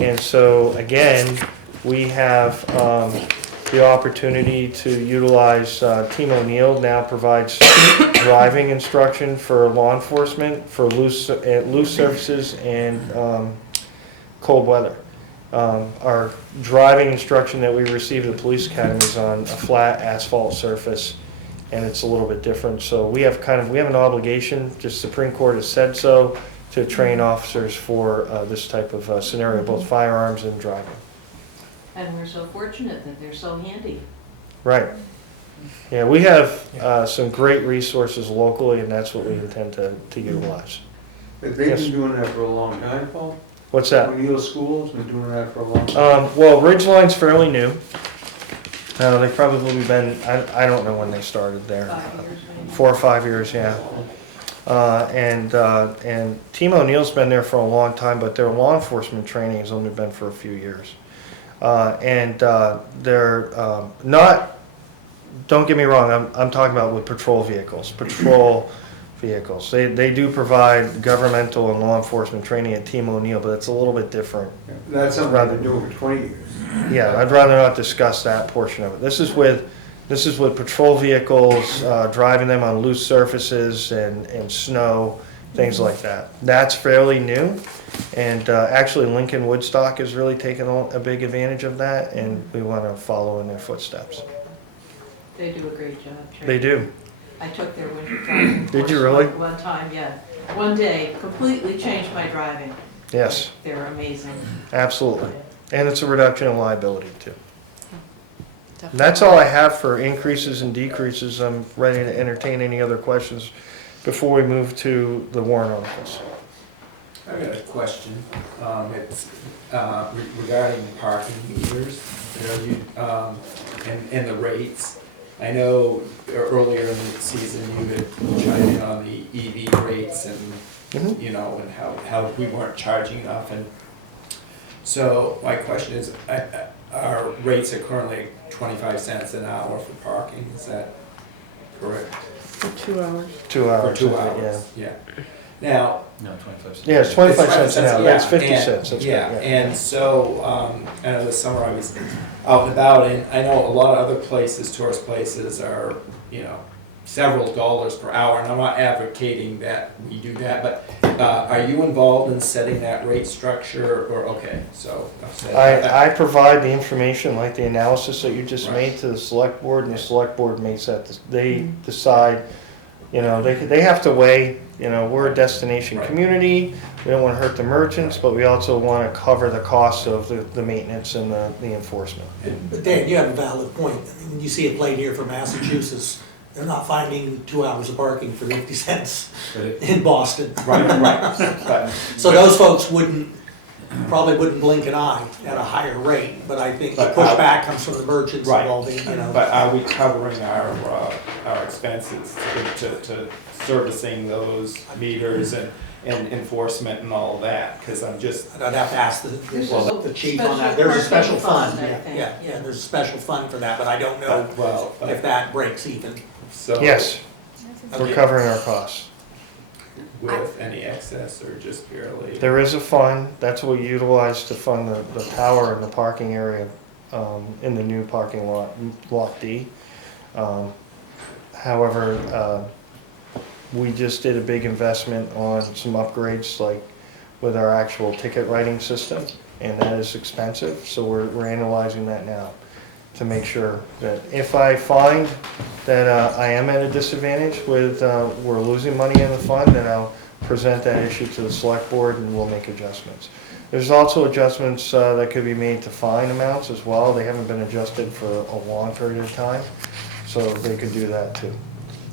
And so again, we have the opportunity to utilize Team O'Neill now provides driving instruction for law enforcement for loose surfaces and cold weather. Our driving instruction that we receive at the police academy is on a flat asphalt surface, and it's a little bit different. So we have an obligation, just Supreme Court has said so, to train officers for this type of scenario, both firearms and driving. And we're so fortunate that they're so handy. Right. Yeah, we have some great resources locally, and that's what we intend to utilize. But they've been doing that for a long time, Paul? What's that? O'Neill School's been doing that for a long time? Well, Ridgeline's fairly new. They've probably been, I don't know when they started there. 5 years maybe. 4 or 5 years, yeah. And Team O'Neill's been there for a long time, but their law enforcement training has only been for a few years. They're not, don't get me wrong, I'm talking about with patrol vehicles. They do provide governmental and law enforcement training at Team O'Neill, but it's a little bit different. That's something I've been doing for 20 years. Yeah, I'd rather not discuss that portion of it. This is with patrol vehicles, driving them on loose surfaces and snow, things like that. That's fairly new, and actually Lincoln Woodstock has really taken a big advantage of that, and we want to follow in their footsteps. They do a great job. They do. I took their winter driving course. Did you really? One time, yeah. One day, completely changed my driving. Yes, They're amazing. absolutely. And it's a reduction in liability too. That's all I have for increases and decreases. I'm ready to entertain any other questions before we move to the warrant articles. I got a question. It's regarding parking meters, and the rates. I know earlier in the season you had chimed in on the EV rates and, and how we weren't charging enough. And so my question is, our rates are currently 25 cents an hour for parking, is that correct? For 2 hours. 2 hours. For 2 hours, yeah. Now, No, 25 cents. Yeah, it's 25 cents an hour. That's 50 and- cents. That's Yeah, right, and so, I know this summer I was out and about, and I know a lot of other places, tourist places are, several dollars per hour, and I'm not advocating that we do that, but, are you involved in setting that rate structure, or, okay, so. I provide the information, like the analysis that you just Right. made, to the select board, and the select board makes that, they decide, they have to weigh, we're a destination Right. community, we don't want to hurt the merchants, but we also want to cover the costs of the maintenance and the enforcement. But Dan, you have a valid point. I mean, when you see a plate here from Massachusetts, they're not finding 2 hours of parking for 50 cents in Boston. Right. So those folks probably wouldn't blink an eye at a higher rate, but I think the But pushback comes from the merchants Right. involving, But are we covering our expenses to servicing those meters and enforcement and all of that? Because I'm just, I'd have to ask the chief on that. Special There's a special parking fund, fund, I yeah, think, yeah, yeah. there's a special fund for that, but I don't know well, if that breaks even. so. Yes, we're Okay. covering our costs. With any excess or just barely? There is a fund, that's what we utilize to fund the power in the parking area, in the new parking lot, Lot D. However, we just did a big investment on some upgrades, like with our actual ticket writing system, and that is expensive, so we're analyzing that now to make sure that if I find that I am at a disadvantage with, we're losing money in the fund, then I'll present that issue to the select board and we'll make adjustments. There's also adjustments that could be made to fine amounts as well. They haven't been adjusted for a long period of time, so they could do that too.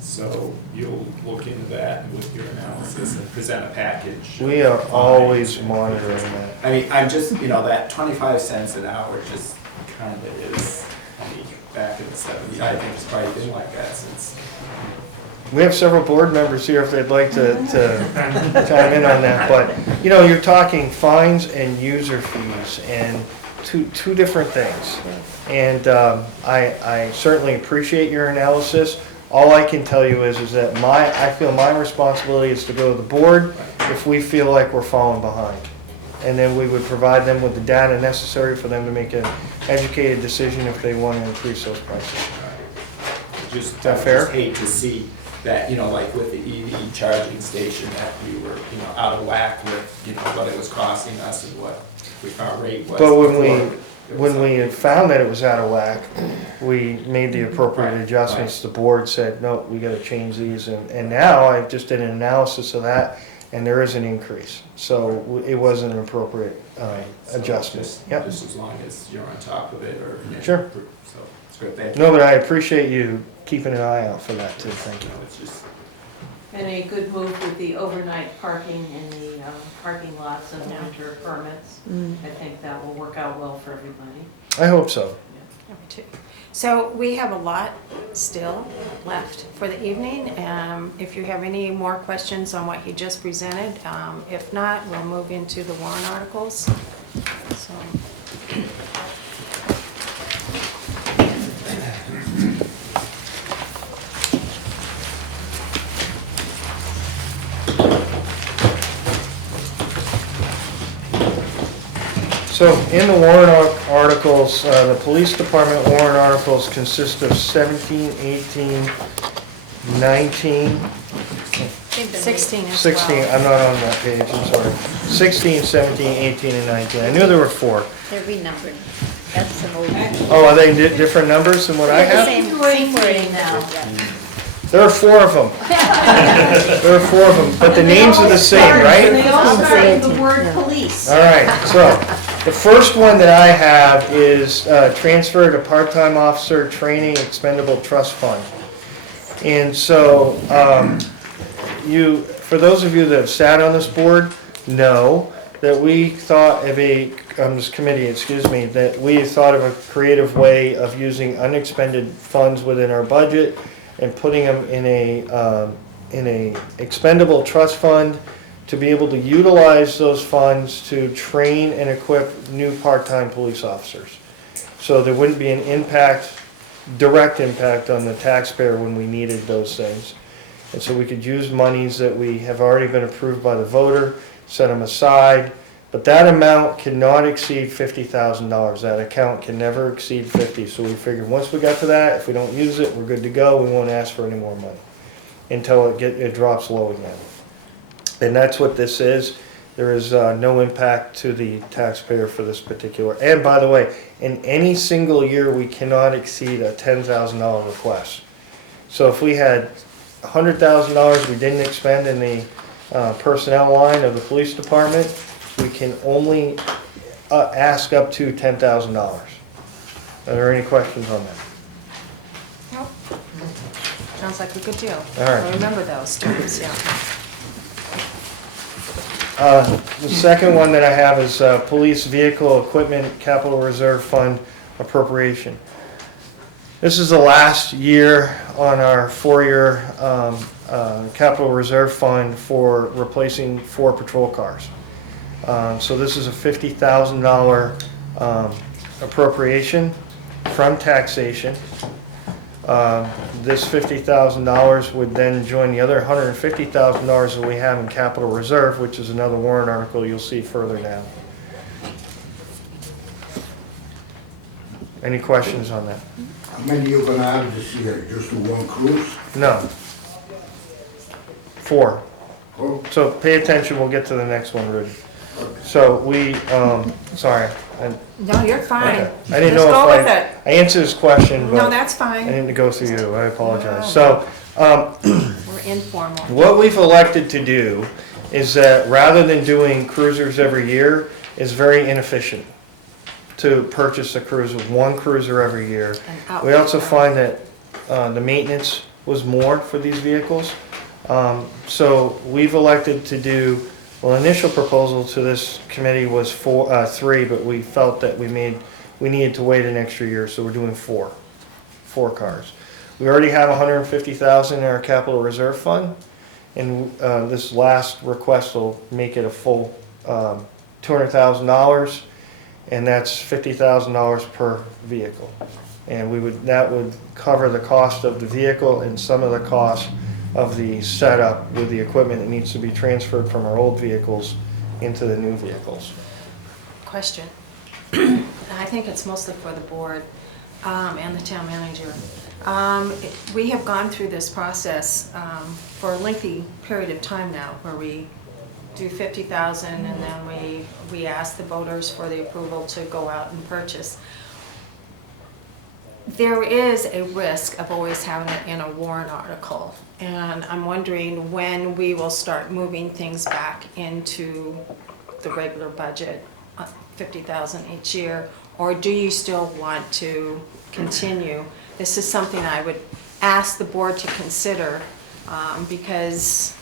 So you'll look into that with your analysis and present a package? We are always monitoring that. I mean, I'm just, that 25 cents an hour just kind of is, back in the 70s, I think it's probably been like that since. We have several board members here if they'd like to chime in on that, but, you're talking fines and user fees and two different things. And I certainly appreciate your analysis. All I can tell you is that I feel my responsibility is to go to the board if we feel like we're falling behind. And then we would provide them with the data necessary for them to make an educated decision if they want to increase those prices. Is that fair? I just hate to see that, like with the EV charging station, that we were, out of whack with, what it was costing us and what our rate was. But before. when we had found that it was out of whack, we made the appropriate Right, adjustments. The board said, no, we gotta change these, and now I just did an analysis of that, and there is an increase. So it wasn't an appropriate So adjustment. just Yep. as long as you're on top of it, or. Sure. So, it's good, thank you. No, but I appreciate you keeping an eye out for that too, thank you. It's just, And a good move with the overnight parking in the parking lots and winter permits. I think that will work out well for everybody. I hope so. So we have a lot still left for the evening. If you have any more questions on what he just presented, if not, we'll move into the warrant articles. So. So in the warrant articles, the police department warrant articles consist of 17, 18, 19, 16 as well. 16, I'm not on that page, I'm sorry. 16, 17, 18, and 19. I knew there were 4. They're renumbered. That's some old. Oh, are they different numbers than what I have? Same wording now. There are 4 of them. There are 4 of them, but the names are the same, right? They all start with the word police. All right, so The first one that I have is transfer to part-time officer training expendable trust fund. And so, for those of you that have sat on this board, know that we thought of this committee, that we thought of a creative way of using unexpended funds within our budget and putting them in a expendable trust fund to be able to utilize those funds to train and equip new part-time police officers. So there wouldn't be an direct impact on the taxpayer when we needed those things. And so we could use monies that we have already been approved by the voter, set them aside, but that amount cannot exceed $50,000. That account can never exceed 50. So we figured once we got to that, if we don't use it, we're good to go. We won't ask for any more money until it drops low again. And that's what this is. There is no impact to the taxpayer for this particular. And by the way, in any single year, we cannot exceed a $10,000 request. So if we had $100,000 we didn't expend in the personnel line of the police department, we can only ask up to $10,000. Are there any questions on that? Nope. Sounds like a good deal. All right. I remember those terms, yeah. The second one that I have is Police Vehicle Equipment Capital Reserve Fund appropriation. This is the last year on our 4-year Capital Reserve Fund for replacing 4 patrol cars. So this is a $50,000 appropriation from taxation. This $50,000 would then join the other $150,000 that we have in capital reserve, which is another warrant article you'll see further down. Any questions on that? How many you gonna have this year? Just one cruise? No. 4. Oh, So pay attention, we'll get to the next one, Rudy. So we, sorry. No, you're fine. Okay. I didn't Just know go if with it. I answered his question, No, but that's I fine. didn't go through you, I apologize. No. So, We're informal. what we've elected to do is that rather than doing cruisers every year, is very inefficient to purchase a cruiser, 1 cruiser every year. We also find that the maintenance was more for these vehicles. So we've elected to do, well, initial proposal to this committee was 3, but we felt that we needed to wait an extra year, so we're doing 4 cars. We already have $150,000 in our capital reserve fund, and this last request will make it a full $200,000, and that's $50,000 per vehicle. And that would cover the cost of the vehicle and some of the cost of the setup with the equipment that needs to be transferred from our old vehicles into the new vehicles. Question. I think it's mostly for the board and the town manager. We have gone through this process for a lengthy period of time now, where we do 50,000 and then we ask the voters for the approval to go out and purchase. There is a risk of always having it in a warrant article, and I'm wondering when we will start moving things back into the regular budget, 50,000 each year, or do you still want to continue? This is something I would ask the board to consider, because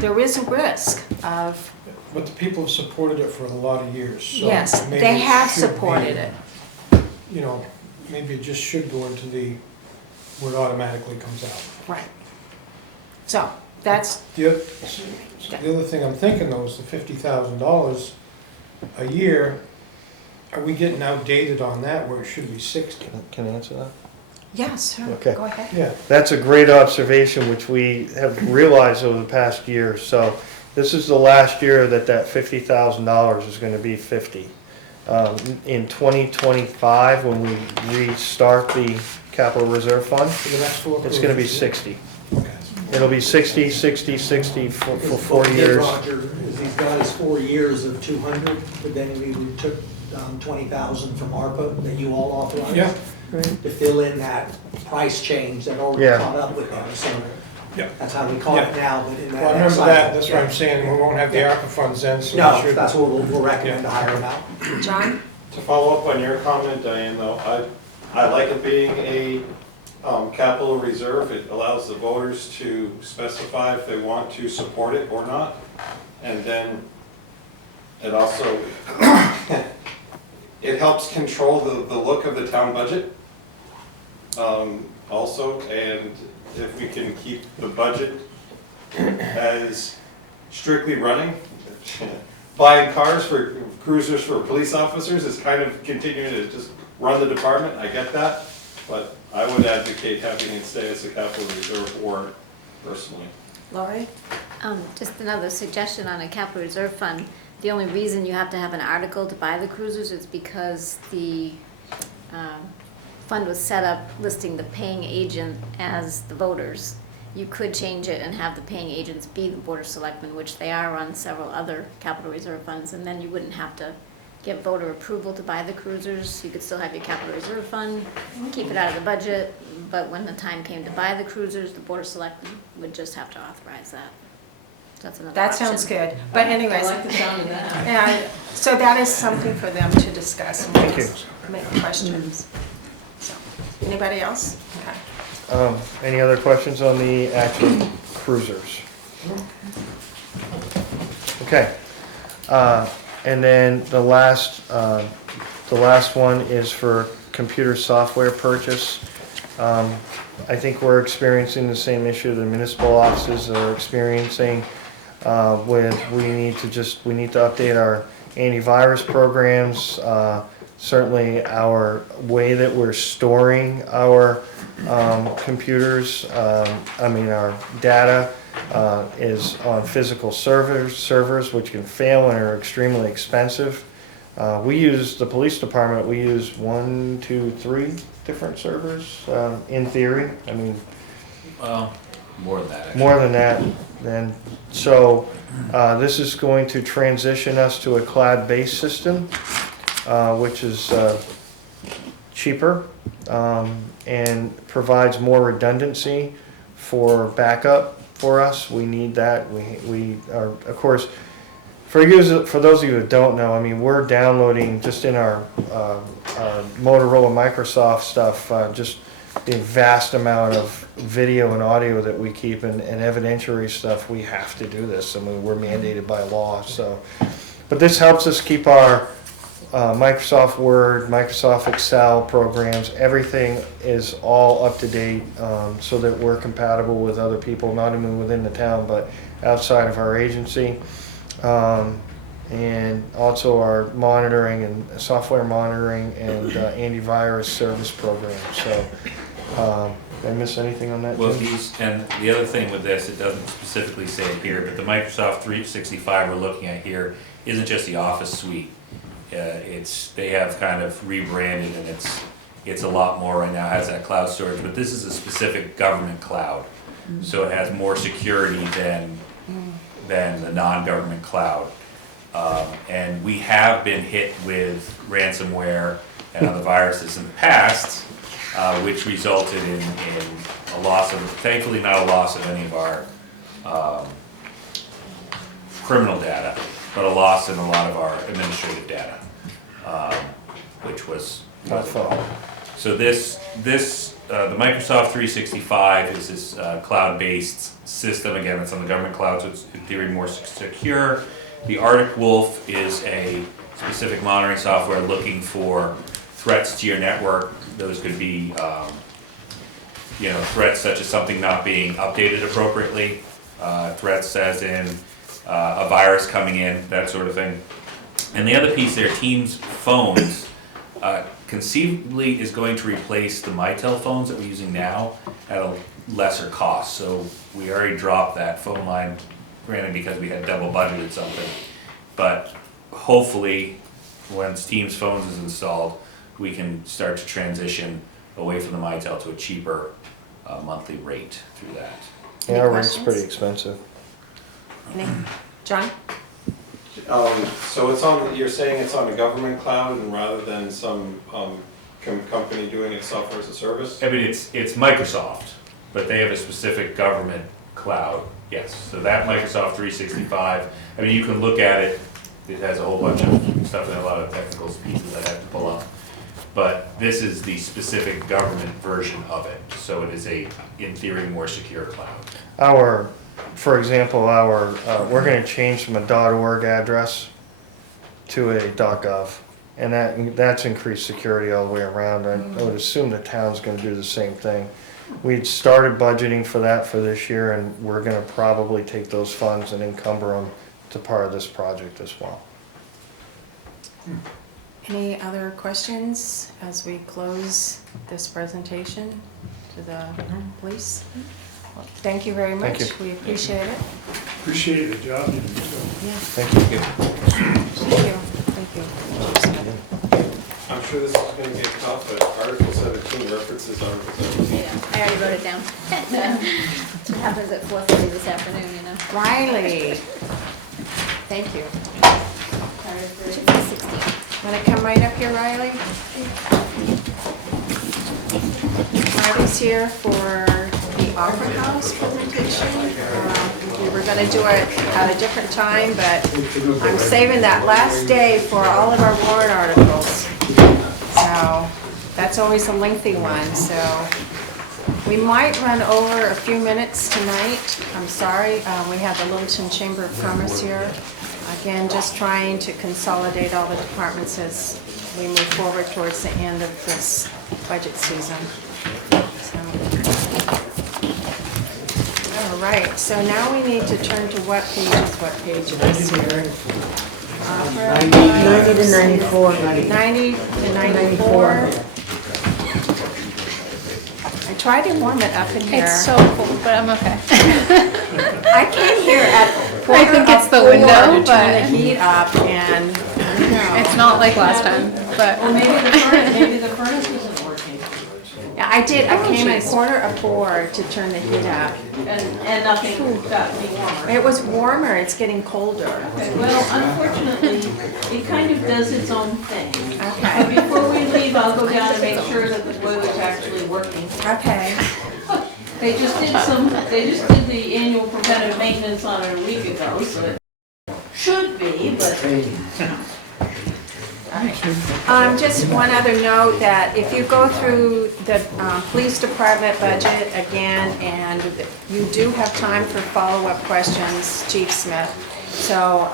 there is a risk of. But the people have supported it for a lot of years, so. Yes, maybe they it have should be, supported it. You know, maybe it just should go into where it automatically comes out. Right. So, that's, The other thing I'm thinking though is the $50,000 a year, are we getting outdated on that where it should be 60? Can I answer that? yes, sure, Okay. go ahead. Yeah. That's a great observation, which we have realized over the past year. So this is the last year that $50,000 is going to be 50. In 2025, when we restart the capital reserve fund, For the next 4 it's going to be cruises? 60. Okay. It'll be 60, 60, 60 for 4 What we did, years. Roger, is he's got his 4 years of 200, but then we took 20,000 from ARPA that you all authorized. Yeah. To fill in that price change that already Yeah. caught up with them, so Yeah. That's how we call it now, but in that. Well, I remember cycle. that, that's what I'm saying, we won't have the ARPA funds then, so we No, should. that's what we'll recommend to hire them out. John? To follow up on your comment, Diane, though, I like it being a capital reserve. It allows the voters to specify if they want to support it or not. And then it also, it helps control the look of the town budget also. And if we can keep the budget as strictly running, buying cars for cruisers for police officers is kind of continuing to just run the department, I get that, but I would advocate having it stay as a capital reserve warrant personally. Lori? Just another suggestion on a capital reserve fund. The only reason you have to have an article to buy the cruisers is because the fund was set up listing the paying agent as the voters. You could change it and have the paying agents be the Board of Selectmen, which they are on several other capital reserve funds, and then you wouldn't have to get voter approval to buy the cruisers. You could still have your capital reserve fund, keep it out of the budget, but when the time came to buy the cruisers, the Board of Selectmen would just have to authorize that. So that's another That option. sounds good, but anyways. I like the sound of that. Yeah, so that is something for them to discuss and Thank you. make questions. So, anybody else? Okay. Any other questions on the actual cruisers? Okay. And then the last one is for computer software purchase. I think we're experiencing the same issue the municipal offices are experiencing with we need to update our antivirus programs. Certainly our way that we're storing our computers, our data is on physical servers which can fail and are extremely expensive. We use, the police department, we use 1, 2, 3 different servers in theory. I mean, More than that, actually. more than that. And so this is going to transition us to a cloud-based system, which is cheaper and provides more redundancy for backup for us. We need that. We are, of course, for those of you that don't know, I mean, we're downloading just in our Motorola Microsoft stuff, just the vast amount of video and audio that we keep and evidentiary stuff. We have to do this. I mean, we're mandated by law. So, but this helps us keep our Microsoft Word, Microsoft Excel programs, everything is all up to date so that we're compatible with other people, not even within the town, but outside of our agency. And also our monitoring and software monitoring and antivirus service programs. So, did I miss anything on that? Well, Jim? and the other thing with this, it doesn't specifically say it here, but the Microsoft 365 we're looking at here isn't just the Office suite. They have kind of rebranded, and it's a lot more right now, has that cloud storage, but this is a specific government cloud. So it has more security than the non-government cloud. And we have been hit with ransomware and other viruses in the past, which resulted in a loss of, thankfully not a loss of any of our criminal data, but a loss in a lot of our administrative data, which was Not fun. So the Microsoft 365 is this cloud-based system. Again, it's on the government cloud, so it's in theory more secure. The Arctic Wolf is a specific monitoring software looking for threats to your network. Those could be, threats such as something not being updated appropriately, threats as in a virus coming in, that sort of thing. And the other piece there, Teams phones, conceivably is going to replace the Mitel phones that we're using now at a lesser cost. So we already dropped that phone line, granted because we had double budgeted something. But hopefully, once Teams phones is installed, we can start to transition away from the Mitel to a cheaper monthly rate through that. Yeah, our rate's pretty expensive. John? So it's on, you're saying it's on a government cloud and rather than some company doing it software as a service? I mean, it's Microsoft, but they have a specific government cloud, yes. So that Microsoft 365, I mean, you can look at it, it has a whole bunch of stuff and a lot of technical pieces I have to pull up. But this is the specific government version of it, so it is a, in theory, more secure cloud. For example, we're gonna change from a .org address to a .gov. And that's increased security all the way around. I would assume the town's gonna do the same thing. We'd started budgeting for that for this year, and we're gonna probably take those funds and encumber them to part of this project as well. Any other questions as we close this presentation to the police? Well, thank you very much. Thank you. We appreciate it. Appreciate the job you do. Yeah, Thank you. thank you, thank you. I'm sure this is gonna get tough, but Article 17 references Article 17. Yeah, I already wrote it down. That's what happens at 4:30 this afternoon, you know. Riley, thank you. Should be 16. Want to come right up here, Riley? Riley's here for the Opera House presentation. We were going to do it at a different time, but I'm saving that last day for all of our warrant articles. So that's always a lengthy one, so we might run over a few minutes tonight. I'm sorry, we have the Littleton Chamber of Commerce here. Again, just trying to consolidate all the departments as we move forward towards the end of this budget season. So, all right, so now we need to turn to what page it is here? 90 to 94. 90 to 94. I tried to warm it up in here. It's so cold, but I'm okay. I came here at I think it's the 4 window, to turn the but heat up, and I don't know. it's not like last time, but. Or maybe the furnace isn't working. Yeah, I did. I came at 4:45 to turn the heat up. And nothing got any warmer. It was warmer. It's getting colder. Okay, well, unfortunately, it kind of does its own thing. But Okay. before we leave, I'll go down and make sure that the boiler's actually working. Okay. They just did the annual preventive maintenance on it a week ago, so it should be, but. Just one other note that if you go through the police department budget again, and you do have time for follow-up questions, Chief Smith. So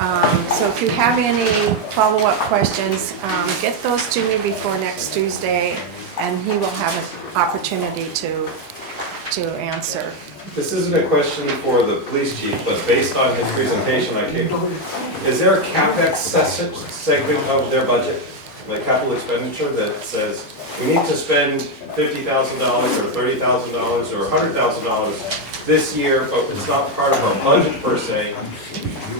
if you have any follow-up questions, get those to me before next Tuesday, and he will have an opportunity to answer. This isn't a question for the police chief, but based on his presentation, is there a CapEx segment of their budget, like capital expenditure, that says we need to spend $50,000 or $30,000 or $100,000 this year, but it's not part of our budget per se,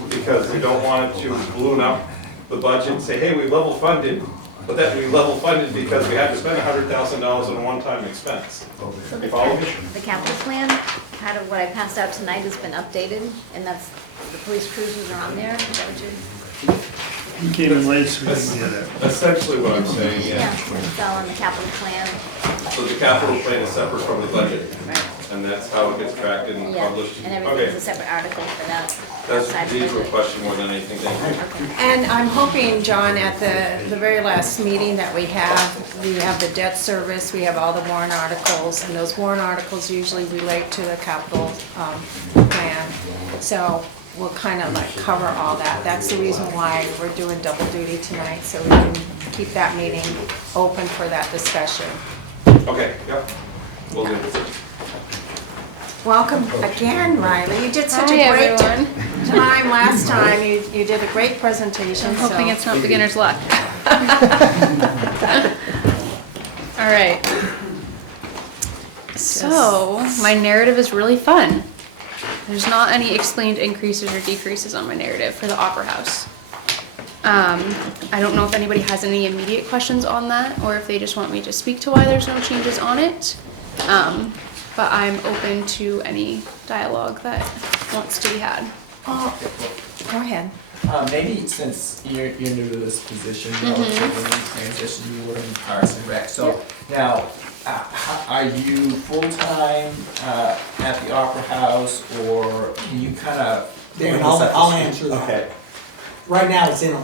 because we don't want to balloon up the budget and say, hey, we level funded, but then we level funded because we had to spend $100,000 on a one-time expense. So You follow me? the capital plan, kind of what I passed out tonight has been updated, and that's, the police cruisers are on there. Is that what you? You came in late, so we didn't get it. Essentially what I'm saying, yeah. It's all in the capital plan. So the capital plan is separate from the budget, Right. and that's how it gets tracked and Yeah, published? and Okay, everything's a separate article for that. that's outside the usual budget. question more than anything, thank you. Okay. And I'm hoping, John, at the very last meeting that we have the debt service, we have all the warrant articles, and those warrant articles usually relate to the capital plan. So we'll kind of like cover all that. That's the reason why we're doing double duty tonight, so we can keep that meeting open for that discussion. Okay, yep, we'll do. Welcome again, Riley. You did such Hi, a great everyone. time last time. You did a great presentation. I'm hoping so- it's not beginner's luck. All right. So, my narrative is really fun. There's not any explained increases or decreases on my narrative for the Opera House. I don't know if anybody has any immediate questions on that, or if they just want me to speak to why there's no changes on it. But I'm open to any dialogue that wants to be had. Oh, go ahead. Maybe since you're new to this position, relatively new transition, you were in Parks and Rec. So now, Are you full-time at the Opera House, or can you kind of? Dan, I'll answer that. Okay, Right now, it's interim.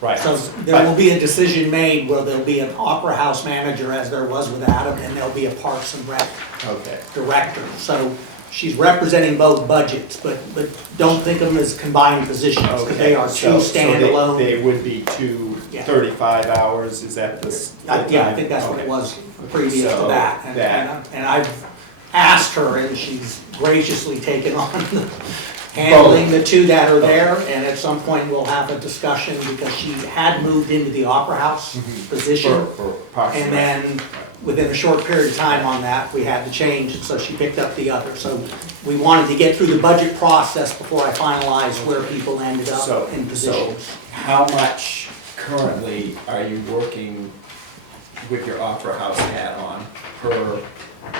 right. So there will be a decision made where there'll be an Opera House manager, as there was with Adam, and there'll be a Parks and Rec Okay. director. So she's representing both budgets, but don't think of them as combined positions, because they are two standalone. They would be two Yeah. 35 hours, is that the? Yeah, I think that's what it was previous to So that. And I've asked her, and she's graciously taken on handling the two that are there, and at some point we'll have a discussion, because she had moved into the Opera House position. For Parks And Rec. then, within a short period of time on that, we had to change, and so she picked up the other. So we wanted to get through the budget process before I finalized where people ended So- up in positions. How much currently are you working with your Opera House hat on per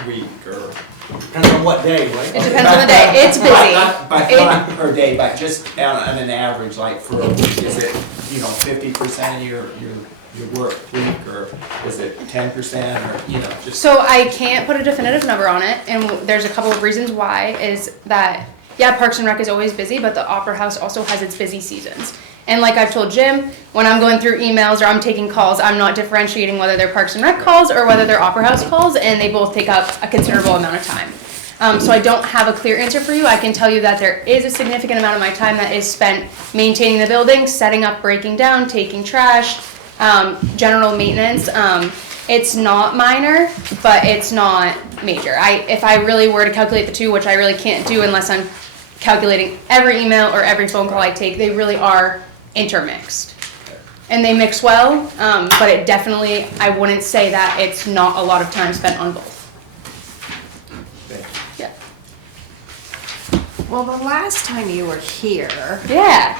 week, or? Depends on what day, right? It depends on the day. It's busy. Not per day, but just on an average, like for a week, is it, 50% of your work week, or is it 10%, or, just? So I can't put a definitive number on it, and there's a couple of reasons why. Is that, yeah, Parks and Rec is always busy, but the Opera House also has its busy seasons. And like I've told Jim, when I'm going through emails or I'm taking calls, I'm not differentiating whether they're Parks and Rec calls or whether they're Opera House calls, and they both take up a considerable amount of time. So I don't have a clear answer for you. I can tell you that there is a significant amount of my time that is spent maintaining the building, setting up, breaking down, taking trash, general maintenance. It's not minor, but it's not major. If I really were to calculate the two, which I really can't do unless I'm calculating every email or every phone call I take, they really are intermixed. And they mix well, but it definitely, I wouldn't say that it's not a lot of time spent on both. Yeah. Well, the last time you were here, Yeah.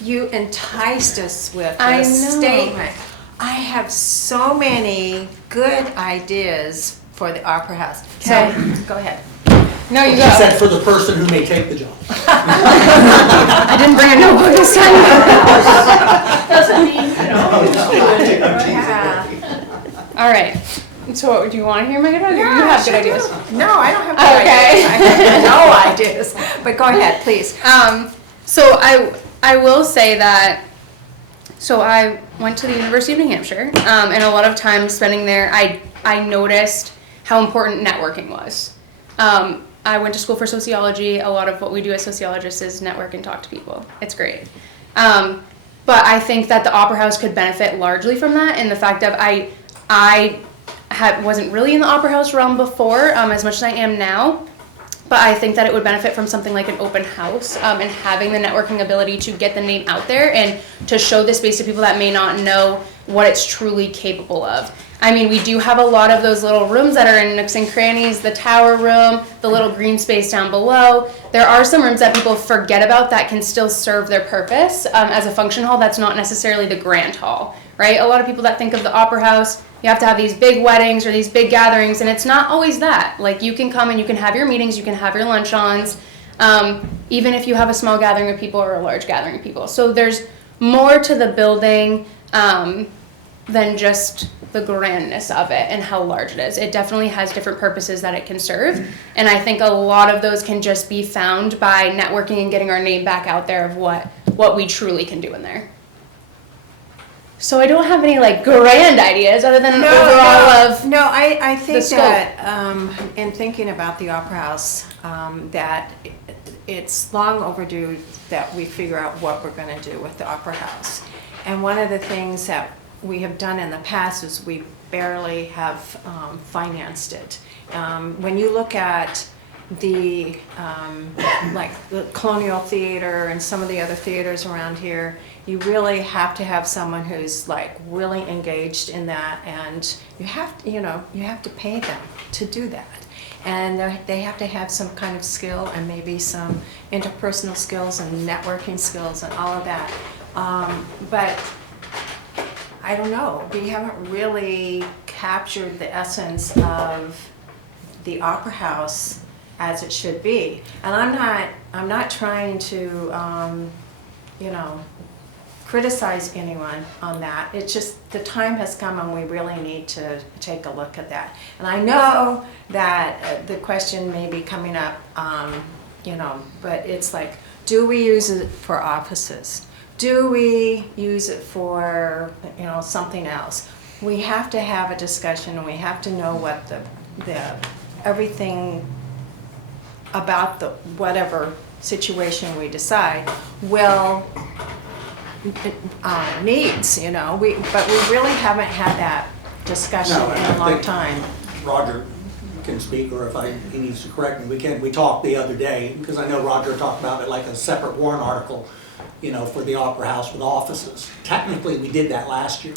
you enticed us with I a know. statement. I have so many good ideas for the Opera House. So, Okay. go ahead. No, you She go. said for the person who may take the job. I didn't bring a notebook this time. Doesn't mean, Yeah. All right. So do you want to hear my good ideas? You have good ideas. No, I don't have good Okay. ideas. I have no ideas. But go ahead, please. So I will say that, so I went to the University of New Hampshire, and a lot of time spending there, I noticed how important networking was. I went to school for sociology. A lot of what we do as sociologists is network and talk to people. It's great. But I think that the Opera House could benefit largely from that, in the fact that I wasn't really in the Opera House realm before, as much as I am now. But I think that it would benefit from something like an open house, and having the networking ability to get the name out there and to show the space to people that may not know what it's truly capable of. I mean, we do have a lot of those little rooms that are in nooks and crannies, the tower room, the little green space down below. There are some rooms that people forget about that can still serve their purpose as a function hall. That's not necessarily the grand hall, right? A lot of people that think of the Opera House, you have to have these big weddings or these big gatherings, and it's not always that. Like, you can come and you can have your meetings, you can have your lunch-ons, even if you have a small gathering of people or a large gathering of people. So there's more to the building than just the grandness of it and how large it is. It definitely has different purposes that it can serve, and I think a lot of those can just be found by networking and getting our name back out there of what we truly can do in there. So I don't have any grand ideas other than I think the scope. that in thinking about the Opera House, that it's long overdue that we figure out what we're going to do with the Opera House. And one of the things that we have done in the past is we barely have financed it. When you look at the the Colonial Theater and some of the other theaters around here, you really have to have someone who's really engaged in that, and you have to pay them to do that. And they have to have some kind of skill, and maybe some interpersonal skills and networking skills and all of that. But I don't know, we haven't really captured the essence of the Opera House as it should be. And I'm not trying to, criticize anyone on that. It's just the time has come and we really need to take a look at that. And I know that the question may be coming up, you know, but it's like, do we use it for offices? Do we use it for, you know, something else? We have to have a discussion and we have to know what the everything about the whatever situation we decide will needs, you know, but we really haven't had that discussion No, in I a long think time. Roger can speak, or if he needs to correct me, we talked the other day, because I know Roger talked about it like a separate warrant article, you know, for the Opera House with offices. Technically, we did that last year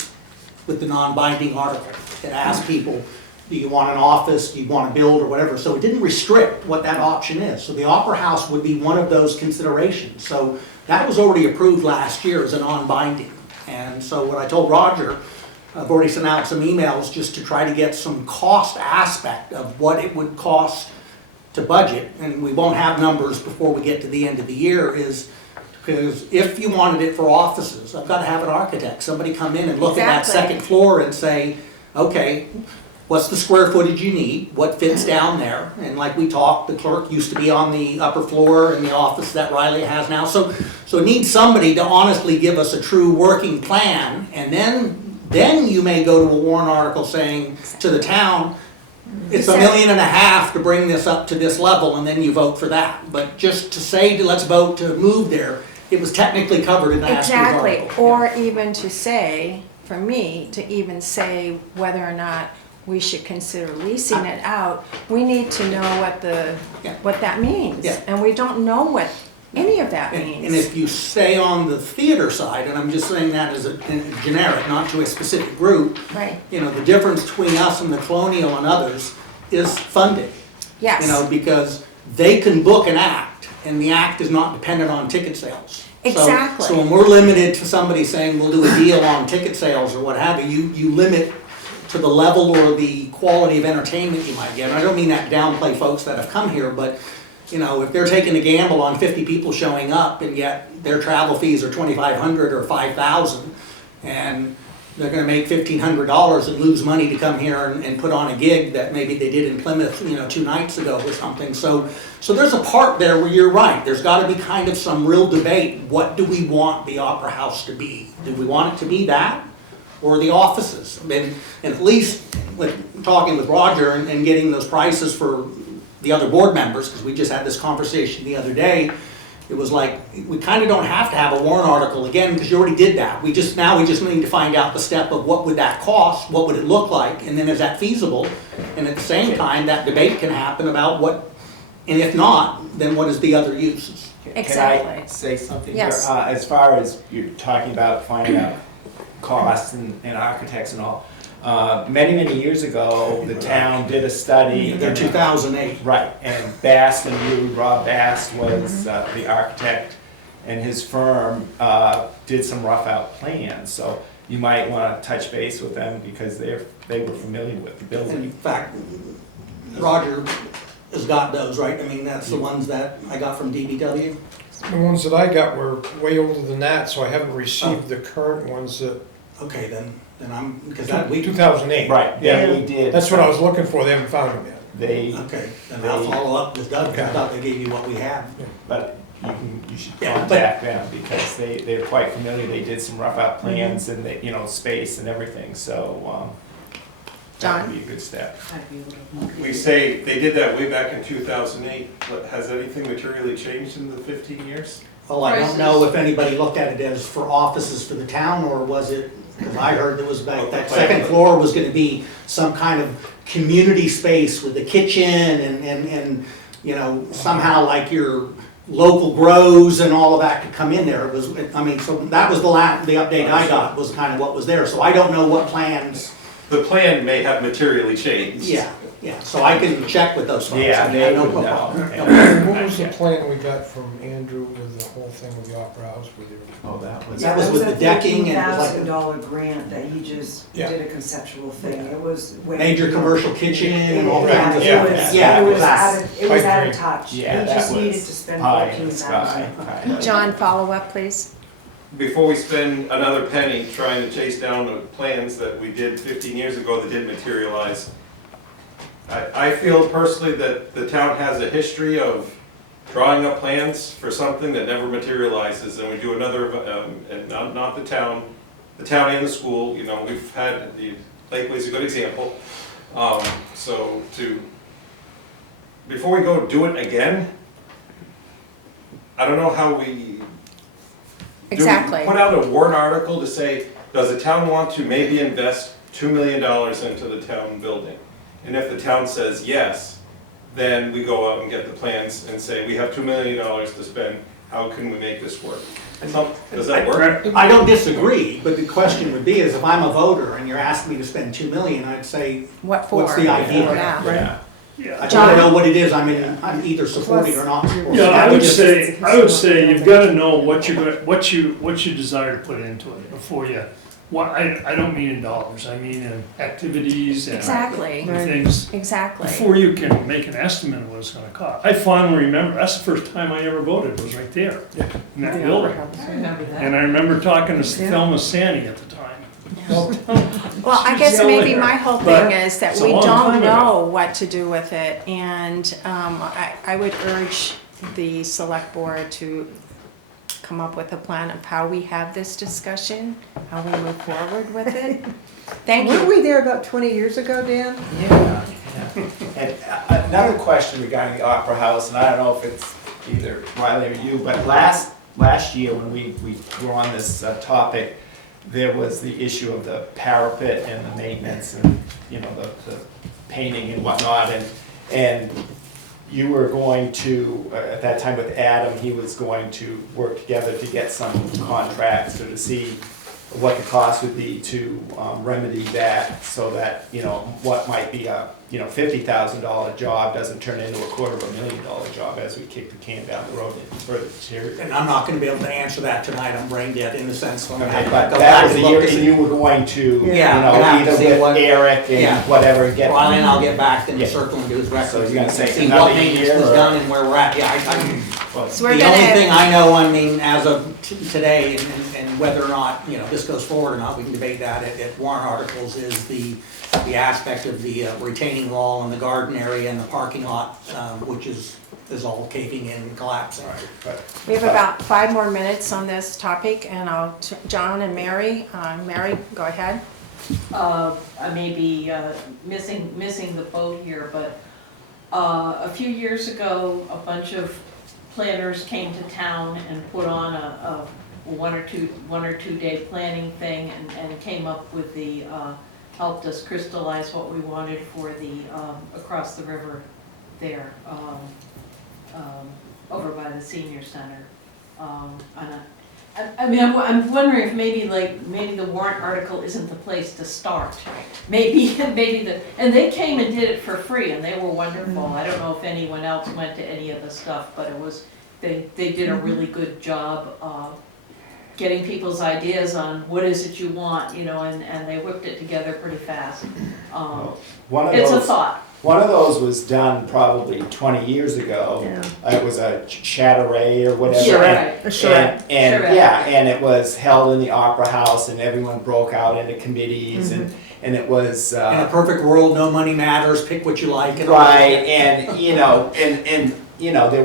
with the non-binding article. It asked people, do you want an office, do you want to build, or whatever. So it didn't restrict what that option is. So the Opera House would be one of those considerations. So that was already approved last year as a non-binding. And so what I told Roger, I've already sent out some emails just to try to get some cost aspect of what it would cost to budget, and we won't have numbers before we get to the end of the year, is because if you wanted it for offices, I've got to have an architect, somebody come in and look at that Exactly. second floor and say, okay, what's the square footage you need, what fits down there? And like we talked, the clerk used to be on the upper floor in the office that Riley has now. So it needs somebody to honestly give us a true working plan, and then you may go to a warrant article saying to the town, it's $1.5 million to bring this up to this level, and then you vote for that. But just to say, let's vote to move there, it was technically covered in last year's Exactly, article. or even to say, for me, to even say whether or not we should consider leasing it out, we need to know what that means. Yeah. And we don't know what any of that And means. if you stay on the theater side, and I'm just saying that as a generic, not to a specific group, Right, you know, the difference between us and the Colonial and others is funding. yes. You know, because they can book an act, and the act is not dependent on ticket sales. Exactly. So when we're limited to somebody saying we'll do a deal on ticket sales or what have you limit to the level or the quality of entertainment you might get. And I don't mean that to downplay folks that have come here, but you know, if they're taking a gamble on 50 people showing up and yet their travel fees are $2,500 or $5,000, and they're gonna make $1,500 and lose money to come here and put on a gig that maybe they did in Plymouth, you know, 2 nights ago or something. So there's a part there where you're right. There's gotta be kind of some real debate. What do we want the Opera House to be? Do we want it to be that? Or the offices? And at least, with talking with Roger and getting those prices for the other board members, because we just had this conversation the other day, it was like, we kind of don't have to have a warrant article again, because you already did that. Now we just need to find out the step of what would that cost, what would it look like, and then is that feasible? And at the same time, that debate can happen about what, and if not, then what is the other uses? Exactly. Can I say something Yes. here? As far as you're talking about finding out costs and architects and all, many years ago, the town did a study. In 2008. Right, and Bass and you, Rob Bass was the architect, and his firm did some rough out plans. So you might want to touch base with them because they were familiar with the In building. fact, Roger has got those, right? I mean, that's the ones that I got from DBW. The ones that I got were way older than that, so I haven't received the current ones that, Okay, then I'm, because that, we, 2008. Right, yeah, we did. That's what I was looking for, they haven't found them yet. They, okay, then I'll follow up with Doug, because I thought they gave you what we had. but you should Yeah, contact them because they're quite familiar. They did some rough out plans and they, you know, space and everything, so that John? would be a good step. I'd be able to- We say they did that way back in 2008, but has anything materially changed in the 15 years? Well, I don't know if anybody looked at it as for offices for the town, or was it, because I heard there was that second floor was gonna be some kind of community space with a kitchen and, you know, somehow like your local grows and all of that could come in there. It was, I mean, so that was the update I got, was kind of what was there. So I don't know what plans, The plan may have materially changed. yeah, so I can check with those folks. Yeah, I mean, they I know- would know. And what was the plan we got from Andrew with the whole thing with the Opera House with you? Oh, that was. That was with the decking and it was like a $15,000 grant that he just Yeah. did a conceptual thing. It was. way- major commercial kitchen and all Yeah, kinds of Yeah. it was, Yeah, it was that's- out of, it was I out agree. of touch. He Yeah, that just needed to was spend pie in the 14,000. sky. John, follow up, please. before we spend another penny trying to chase down the plans that we did 15 years ago that didn't materialize, I feel personally that the town has a history of drawing up plans for something that never materializes, and we do another, and not the town and the school, you know, we've had, the Lakeway's a good example. So before we go do it again, I don't know how we Exactly. put out a warrant article to say, does the town want to maybe invest $2 million into the town building? And if the town says yes, then we go out and get the plans and say, we have $2 million to spend, how can we make this work? Does that work? I don't disagree, but the question would be is if I'm a voter and you're asking me to spend 2 million, I'd say, What for? what's the idea? Yeah. Yeah. Yeah. I don't know what it is, I'm either supporting or not supporting. Yeah, I would say you've got to know what you desire to put into it before you. I don't mean in dollars. I mean in activities and Exactly. things. Exactly. Before you can make an estimate of what it's going to cost. I fondly remember that's the first time I ever voted. Was right there in that building. I remember that. And I remember talking to Thelma Sani at the time. Well, I guess maybe my whole But thing is that it's a we long don't time ago. know what to do with it, and I would urge the select board to come up with a plan of how we have this discussion, how we move forward with it. Thank Weren't you. we there about 20 years ago, Dan? Yeah. And another question regarding the Opera House, and I don't know if it's either Riley or you, but last year when we were on this topic, there was the issue of the parapet and the maintenance and, you know, the painting and whatnot, and you were going to, at that time with Adam, he was going to work together to get some contracts or to see what the cost would be to remedy that, so that, you know, what might be a, you know, $50,000 job doesn't turn into a $250,000 job as we kick the can down the road and further deteriorate. And I'm not gonna be able to answer that tonight, I'm brain dead in the sense of. Okay, but that was the year, and you were going to, you Yeah, know, gonna have to either see with what- Eric Yeah. and whatever, get. Well, and I'll get back and Yeah. circle and do his records. So you're gonna say See another what maintenance year, was or- done and where we're at, yeah, Well, So we're the only gonna, thing I know, I mean, as of today, and whether or not, you know, this goes forward or not, we can debate that at warrant articles, is the aspect of the retaining wall and the garden area and the parking lot, which is all caving in and collapsing. we have about 5 more minutes on this topic, and John and Mary, Mary, go ahead. I may be missing the boat here, but a few years ago, a bunch of planners came to town and put on a one or two day planning thing and came up with the, helped us crystallize what we wanted for the, across the river there, over by the senior center. I mean, I'm wondering if maybe the warrant article isn't the place to start. Maybe and they came and did it for free and they were wonderful. I don't know if anyone else went to any of the stuff, but they did a really good job getting people's ideas on what is it you want, you know, and they whipped it together pretty fast. It's a thought. One of those was done probably 20 years ago. Yeah. It was a Chatteray or whatever. Sure, and- right. Sure. And, Sure. yeah, and it was held in the Opera House, and everyone broke out into committees, and it was. In a perfect world, no money matters, pick what you like. And all Right, that. and you know, and you know, there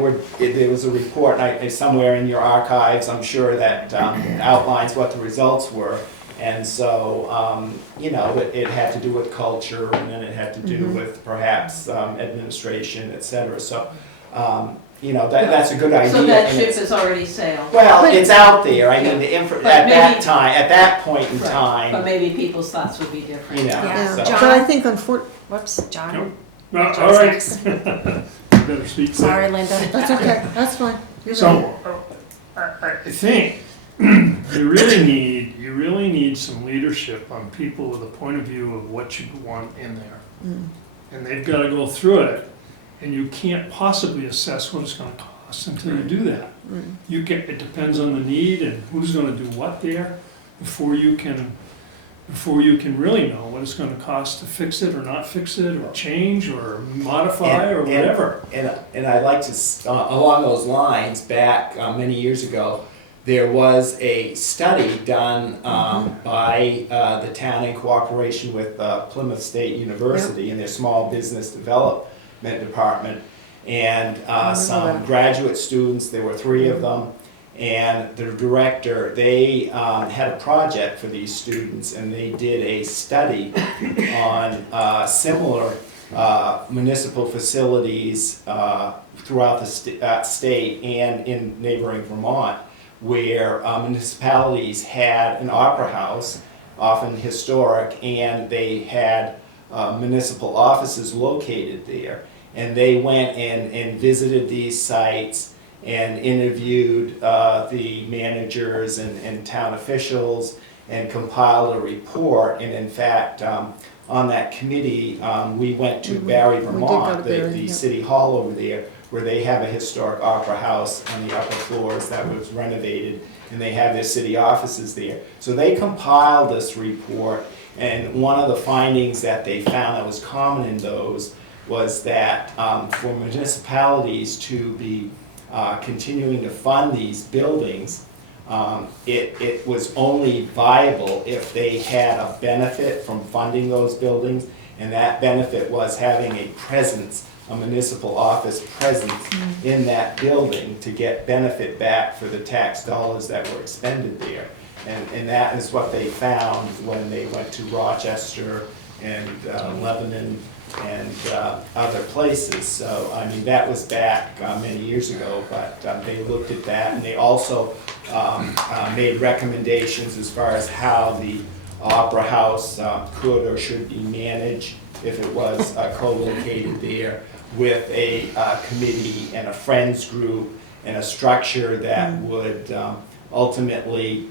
was a report somewhere in your archives, I'm sure, that outlines what the results were. And so, you know, it had to do with culture, and then it had to do with perhaps administration, et cetera. So, you know, that's a good idea. So that and ship it's- has already sailed. Well, it's out there. I mean, But at that point in Right. time, But maybe people's thoughts would be different. you know. Yeah. So. John? But I think Whoops, John. No, all John's right. next. Better speak. Sorry, Linda. That's okay, that's fine. You're right. So, I think you really need some leadership on people with a point of view of what you want in there. And they've got to go through it, and you can't possibly assess what it's going to cost until you do that. It depends on the need and who's going to do what there before you can really know what it's going to cost to fix it or not fix it or change or modify or whatever. And I'd like to, along those lines, back many years ago, there was a study done by the town in cooperation with Plymouth State University and their Small Business Development Department, and some graduate students, there were 3 of them, and the director, they had a project for these students, and they did a study on similar municipal facilities throughout the state and in neighboring Vermont, where municipalities had an opera house, often historic, and they had municipal offices located there. And they went and visited these sites and interviewed the managers and town officials and compiled a report. And in fact, on that committee, we went to Barry, Vermont, the city hall over there, where they have a historic opera house on the upper floors that was renovated, and they have their city offices there. So they compiled this report, and one of the findings that they found that was common in those was that for municipalities to be continuing to fund these buildings, it was only viable if they had a benefit from funding those buildings, and that benefit was having a presence, a municipal office presence in that building to get benefit back for the tax dollars that were expended there. And that is what they found when they went to Rochester and Lebanon and other places. So, I mean, that was back many years ago, but they looked at that, and they also made recommendations as far as how the Opera House could or should be managed if it was co-located there, with a committee and a friends group and a structure that would ultimately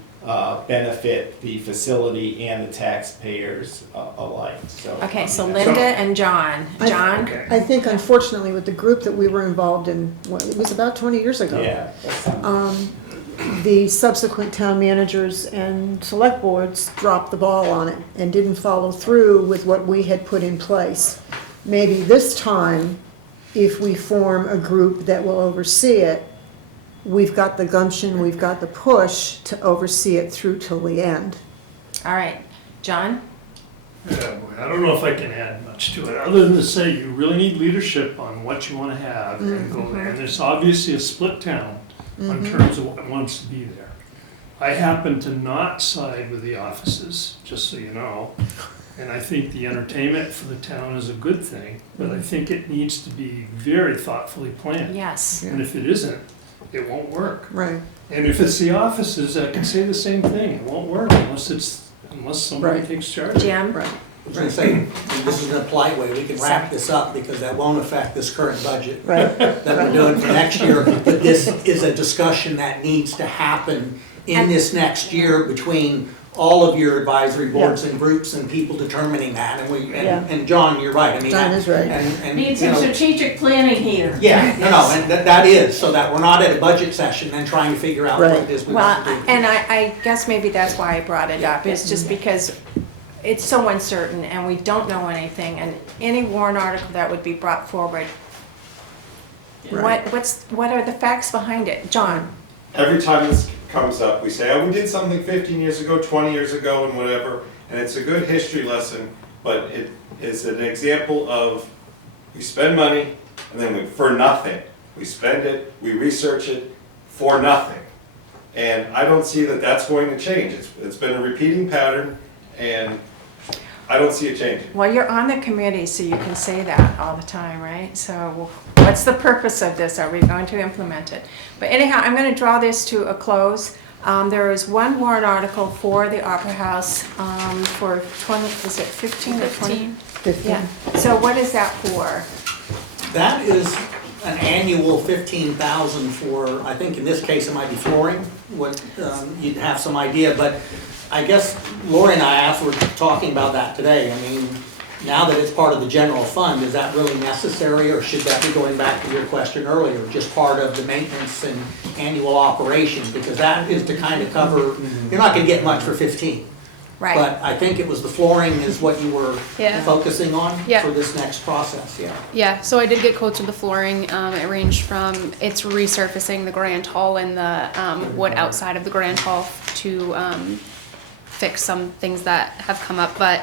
benefit the facility and the taxpayers alike. So, Okay, so Linda and John. John? Okay. I think unfortunately with the group that we were involved in, it was about 20 years ago. Yeah. The subsequent town managers and select boards dropped the ball on it and didn't follow through with what we had put in place. Maybe this time, if we form a group that will oversee it, we've got the gumption, we've got the push to oversee it through till the end. All right, John? Yeah, I don't know if I can add much to it, other than to say you really need leadership on what you want to have and go there. And there's obviously a split town on terms of what wants to be there. I happen to not side with the offices, just so you know. And I think the entertainment for the town is a good thing, but I think it needs to be very thoughtfully planned. Yes. And if it isn't, it won't work. Right. And if it's the offices, I can say the same thing, it won't work unless somebody takes charge. Jim? Right. I was gonna say, this is in a polite way, we can wrap this up because that won't affect this current budget Right. that we're doing for next year. But this is a discussion that needs to happen in this next year between all of your advisory boards and groups and people determining that. And we, and John, you're right, I mean. John is right. And, Need you some know, strategic planning here. yeah, no, and that is, so that we're not at a budget session and trying to figure out what it is we Well, want to do. and I guess maybe that's why I brought it up, it's just because it's so uncertain and we don't know anything, and any warrant article that would be brought forward, what are the facts behind it? John? Every time this comes up, we say, oh, we did something 15 years ago, 20 years ago, and whatever, and it's a good history lesson, but it is an example of we spend money and then for nothing. We spend it, we research it for nothing. And I don't see that that's going to change. It's been a repeating pattern, and I don't see it changing. Well, you're on the committee, so you can say that all the time, right? So what's the purpose of this? Are we going to implement it? But anyhow, I'm going to draw this to a close. There is one warrant article for the Opera House for 20, is it 15 or 20? 15. Yeah. So what is that for? That is an annual 15,000 for, I think in this case it might be flooring, what, you'd have some idea, but I guess Lori and I were talking about that today. I mean, now that it's part of the general fund, is that really necessary, or should that be, going back to your question earlier, just part of the maintenance and annual operation? Because that is to kind of cover, you're not gonna get much for 15. Right. But I think it was the flooring is what you were Yeah. focusing on Yeah. for this next process, yeah. Yeah, so I did get quotes for the flooring. It ranged from it's resurfacing the grand hall and the wood outside of the grand hall to fix some things that have come up, but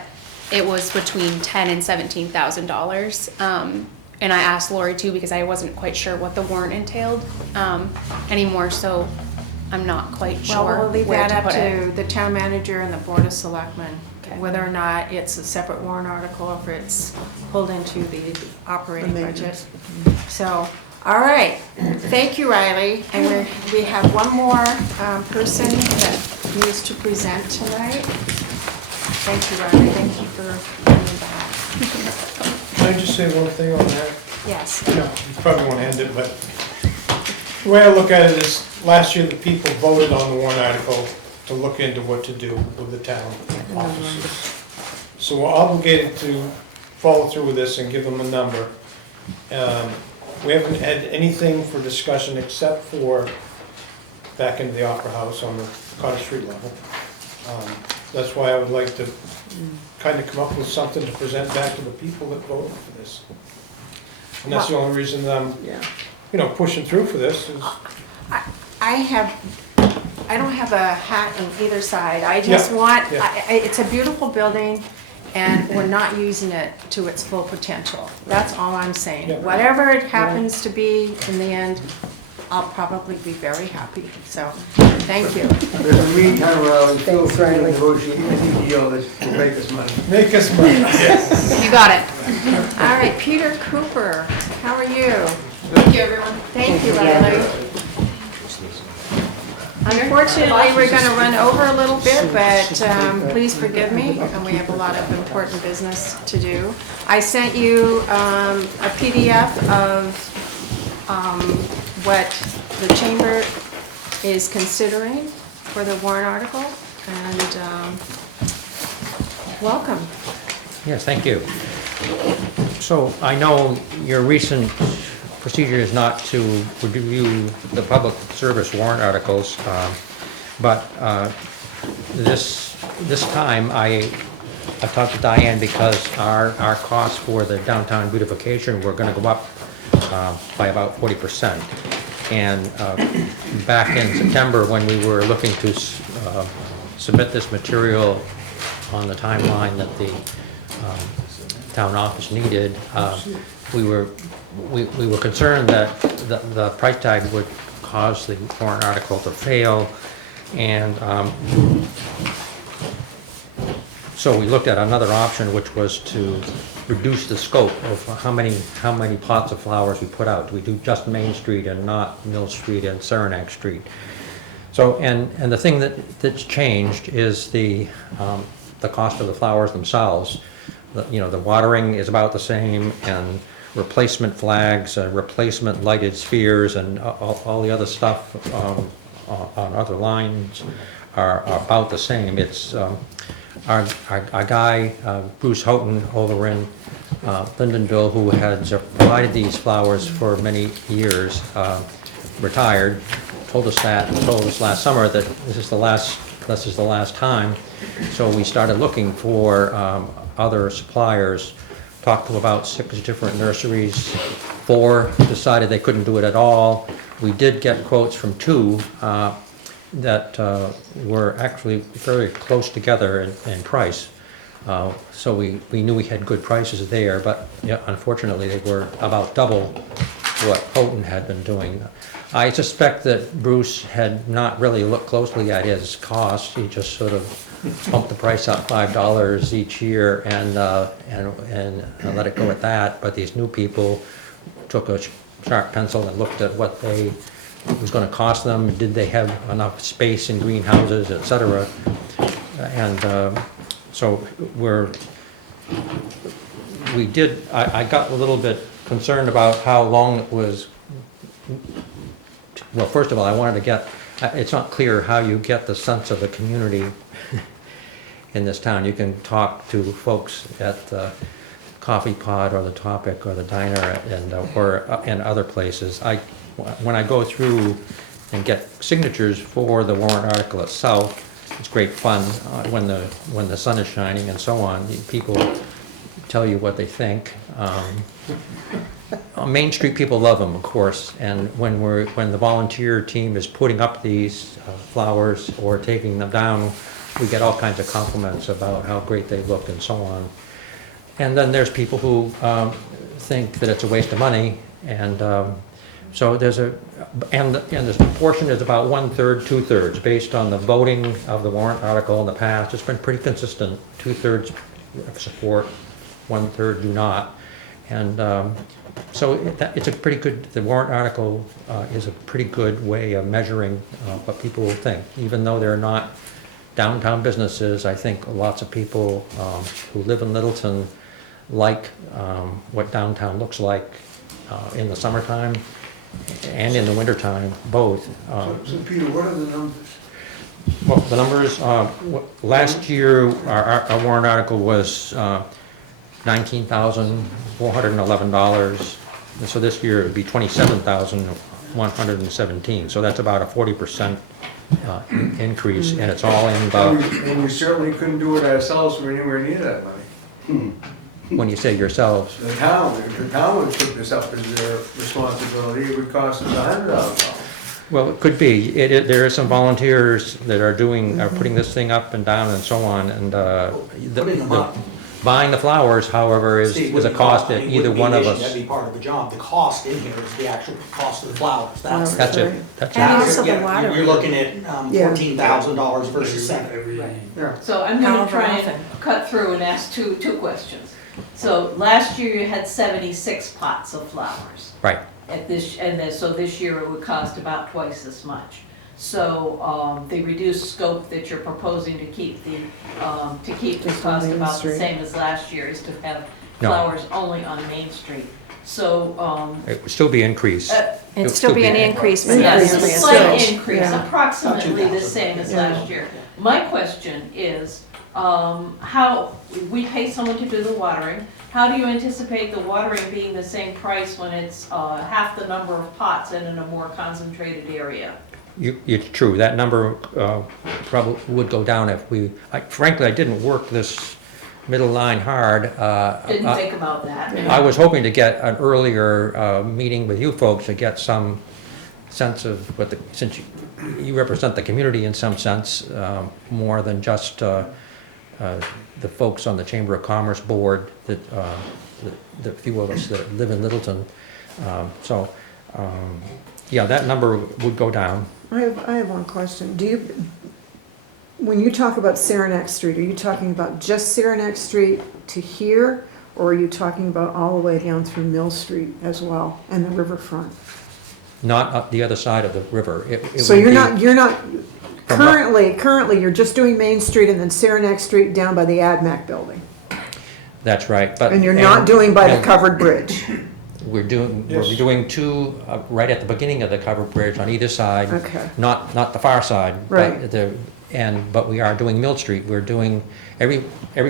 it was between $10,000 and $17,000. And I asked Lori too because I wasn't quite sure what the warrant entailed anymore, so I'm not quite sure Well, we'll leave where that to up put to it. the town manager and the board of selectmen, Okay. whether or not it's a separate warrant article or if it's pulled into the operating The budget. maintenance. So, all right, thank you, Riley. And we have one more person that needs to present tonight. Thank you, Riley, thank you for bringing that. Can I just say one thing on that? Yes. You know, you probably won't end it, but the way I look at it is, last year the people voted on the warrant article to look into what to do with the town offices. So we're obligated to follow through with this and give them a number. We haven't had anything for discussion except for back into the Opera House on the Cottage Street level. That's why I would like to kind of come up with something to present back to the people that voted for this. And that's the only reason that I'm, you know, pushing through for this is. I don't have a hat on either side. I just want, it's a beautiful building and we're not using it to its full potential. That's all I'm saying. Yeah. Whatever it happens to be in the end, I'll probably be very happy. So, thank you. In the meantime, Riley, feel free to negotiate any deal that will make us money. Make us money, yes. You got it. All right, Peter Cooper, how are you? Thank you, everyone. Thank you, Riley. Unfortunately, we're going to run over a little bit, but please forgive me. We have a lot of important business to do. I sent you a PDF of what the chamber is considering for the warrant article, and welcome. Yes, thank you. So I know your recent procedure is not to review the public service warrant articles, but this time I talked to Diane because our costs for the downtown beautification were going to go up by about 40%. And back in September, when we were looking to submit this material on the timeline that the town office needed, we were concerned that the price tag would cause the warrant article to fail, and so we looked at another option, which was to reduce the scope of how many pots of flowers we put out. We do just Main Street and not Mill Street and Saranac Street. So, and the thing that's changed is the cost of the flowers themselves. The watering is about the same, and replacement flags, replacement lighted spheres, and all the other stuff on other lines are about the same. It's our guy, Bruce Houghton, over in Lindenville, who had provided these flowers for many years, retired, told us last summer that this is the last time. So we started looking for other suppliers. Talked to about 6 different nurseries. 4 decided they couldn't do it at all. We did get quotes from 2 that were actually very close together in price. So we knew we had good prices there, but unfortunately they were about double what Houghton had been doing. I suspect that Bruce had not really looked closely at his costs. He just sort of pumped the price up $5 each year and let it go at that. But these new people took a sharp pencil and looked at what it was going to cost them. Did they have enough space in greenhouses, etc. And so I got a little bit concerned about how long it was. Well, first of all, I wanted to get, it's not clear how you get the sense of the community in this town. You can talk to folks at the Coffee Pot or the Topic or the Diner or in other places. When I go through and get signatures for the warrant article itself, it's great fun when the sun is shining and so on. People tell you what they think. On Main Street, people love them, of course, and when the volunteer team is putting up these flowers or taking them down, we get all kinds of compliments about how great they look and so on. And then there's people who think that it's a waste of money, and so and the proportion is about 1/3, 2/3, based on the voting of the warrant article in the past. It's been pretty consistent, 2/3 support, 1/3 do not. And so it's a pretty good, the warrant article is a pretty good way of measuring what people will think. Even though they're not downtown businesses, I think lots of people who live in Littleton like what downtown looks like in the summertime and in the wintertime, both. So Peter, what are the numbers? Well, the numbers, last year, our warrant article was $19,411. And so this year it would be $27,117. So that's about a 40% increase, and it's all in the... And we certainly couldn't do it ourselves, we're anywhere near that money. When you say yourselves, The town, if the town would put this up as their responsibility, it would cost us $100,000. well, it could be. There are some volunteers that are putting this thing up and down and so on, and Putting them up. buying the flowers, however, is a cost that either one of us. That'd be part of the job. The cost in here is the actual cost of the flowers. That's it. That's And it. also the Yeah, water. You're looking at $14,000 versus $7. Yeah. So I'm However gonna try often. and cut through and ask two questions. So last year you had 76 pots of flowers. Right. So this year it would cost about twice as much. So, the reduced scope that you're proposing to keep the Just on cost Main about the Street. same as last year is to have No. flowers only on Main Street. So, It would still be increed. It'd still be an increase, but not yes, nearly a as slight much. increase, Yeah. approximately the same as last year. My question is, how, we pay someone to do the watering, how do you anticipate the watering being the same price when it's half the number of pots and in a more concentrated area? It's true, that number probably would go down if frankly, I didn't work this middle line hard. Didn't think about that. I was hoping to get an earlier meeting with you folks to get some sense of since you represent the community in some sense, more than just the folks on the Chamber of Commerce board, the few of us that live in Littleton. Yeah, that number would go down. I have one question. When you talk about Saranac Street, are you talking about just Saranac Street to here? Or are you talking about all the way down through Mill Street as well and the riverfront? Not up the other side of the river. So you're not, currently you're just doing Main Street and then Saranac Street down by the AdMac building? That's right, but. And you're not doing by the covered bridge? We're doing two right at the beginning of the covered bridge on either side. Okay. Not the far side. Right. But we are doing Mill Street. We're doing every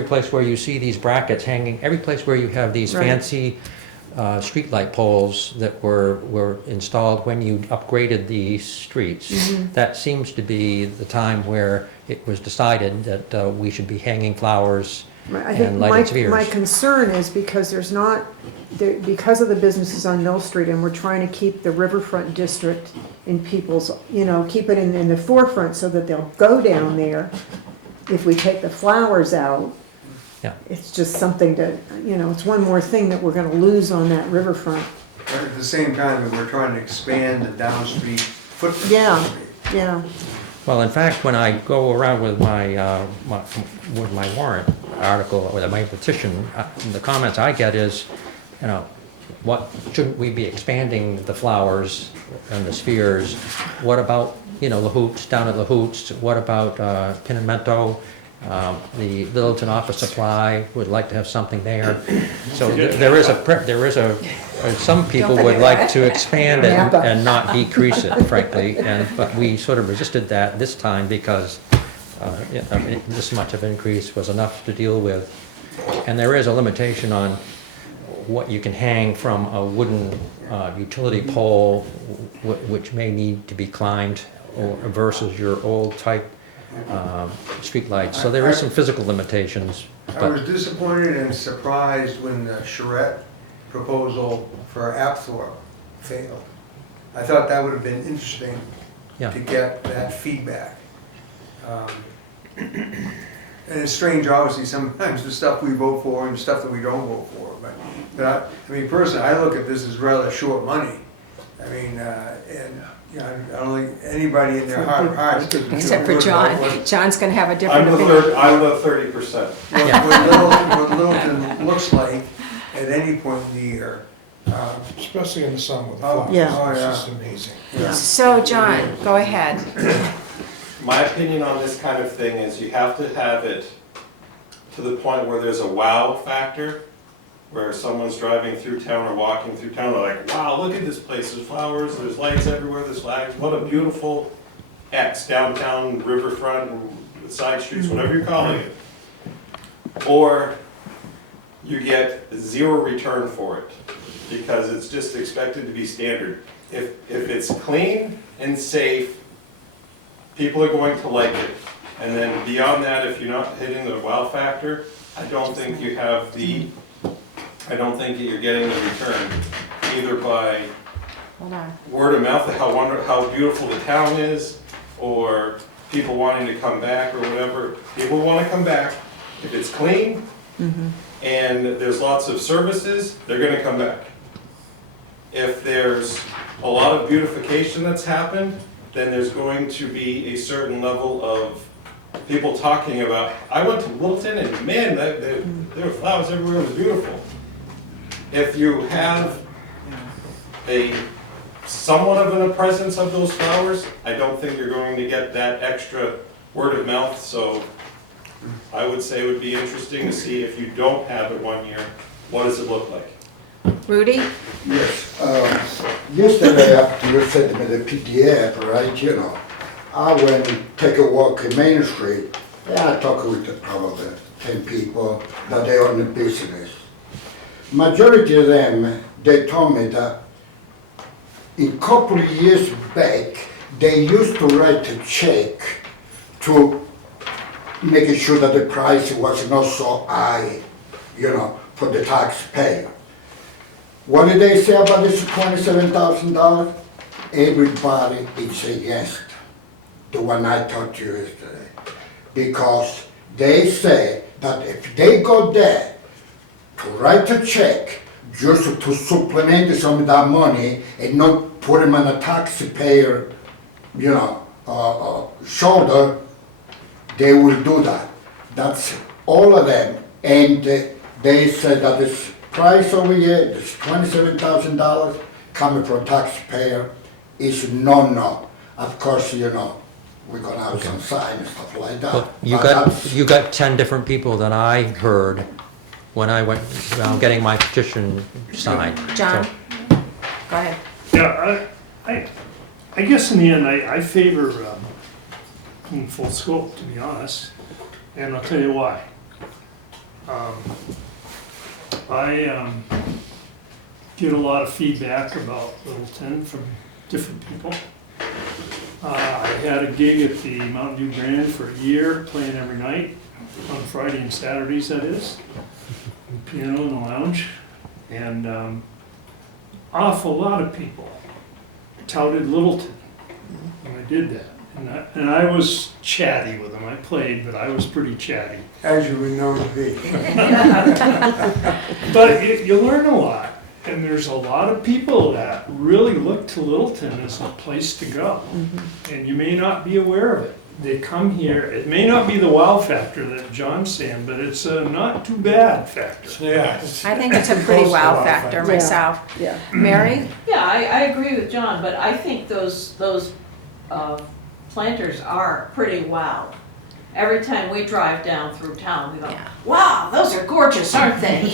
place where you see these brackets hanging, every place where you have these Right. fancy streetlight poles that were installed when you upgraded the streets. Mhm. That seems to be the time where it was decided that we should be hanging flowers Right, I think and lighted spheres. my concern is because because of the businesses on Mill Street and we're trying to keep the riverfront district in people's, keep it in the forefront so that they'll go down there. If we take the flowers out, Yeah. it's just something to, it's one more thing that we're gonna lose on that riverfront. But at the same time, we're trying to expand the downstreet footprint. Yeah. Well, in fact, when I go around with my warrant article, with my petition, the comments I get is, what, shouldn't we be expanding the flowers and the spheres? What about, the hoops, down at the hoops? What about Pinamento? The Littleton Office Supply would like to have something there. So some people would like to expand it and not decrease it, frankly. But we sort of resisted that this time because this much of increase was enough to deal with. And there is a limitation on what you can hang from a wooden utility pole, which may need to be climbed, versus your old type streetlights. So there is some physical limitations, I was but disappointed and surprised when the charrette proposal for Apthorpe failed. I thought that would have been interesting yeah. to get that feedback. And it's strange, obviously, sometimes the stuff we vote for and the stuff that we don't vote for, but I mean, personally, I look at this as rather short money. I mean, and, you know, I don't think anybody in their heart of hearts. Except for John. John's gonna have a I'm different the opinion. I'm the 30%. What Littleton looks like at any point in the year. Especially in the summer, the Oh, flowers, yeah. it's yeah. just amazing. Yeah. So, John, go ahead. My opinion on this kind of thing is you have to have it to the point where there's a wow factor, where someone's driving through town or walking through town, they're like, wow, look at this place, there's flowers, there's lights everywhere, there's flags, what a beautiful X, downtown, riverfront, side streets, whatever you're calling it. Or you get zero return for it, because it's just expected to be standard. If it's clean and safe, people are going to like it. And then beyond that, if you're not hitting the wow factor, I don't think you have the, I don't think that you're getting the return, either by Hold on. word of mouth, how beautiful the town is, or people wanting to come back or whatever. People want to come back. If it's clean and there's lots of services, they're gonna come back. If there's a lot of beautification that's happened, then there's going to be a certain level of people talking about, I went to Littleton and man, there were flowers everywhere, it was beautiful. If you have a somewhat of a presence of those flowers, I don't think you're going to get that extra word of mouth, so I would say it would be interesting to see if you don't have it one year, what does it look like? Rudy? Yes, yesterday after you sent me the PDF, right, you know, I went and take a walk in Main Street. Yeah, I talked with probably 10 people that they own the business. Majority of them, they told me that in couple of years back, they used to write a check to make sure that the price was not so high, you know, for the taxpayer. What did they say about this $27,000? Everybody is against the one I talked to you yesterday. Because they say that if they go there to write a check just to supplement some of that money and not put them on a taxpayer, you know, shoulder, they will do that. That's all of them. And they said that this price over here, this $27,000 coming from taxpayer is no. Of course, you know, we're gonna have some sign and stuff like that. Well, But you got 10 different people that I heard when I went, getting my petition signed. John? So- Go ahead. Yeah, I guess in the end, I favor in full scope, to be honest, and I'll tell you why. I get a lot of feedback about Littleton from different people. I had a gig at the Mountain View Grand for a year, playing every night, on Friday and Saturdays, that is, piano in the lounge, and awful lot of people touted Littleton when I did that. And I was chatty with them. I played, but I was pretty chatty. As you would know to be. But you learn a lot, and there's a lot of people that really look to Littleton as a place to go. And you may not be aware of it. They come here, it may not be the wow factor that John's saying, but it's a not too bad factor. Yeah. I think it's a pretty wow factor myself. Yeah. Mary? Yeah, I agree with John, but I think those planters are pretty wow. Every time we drive down through town, we go, wow, those are gorgeous, aren't they?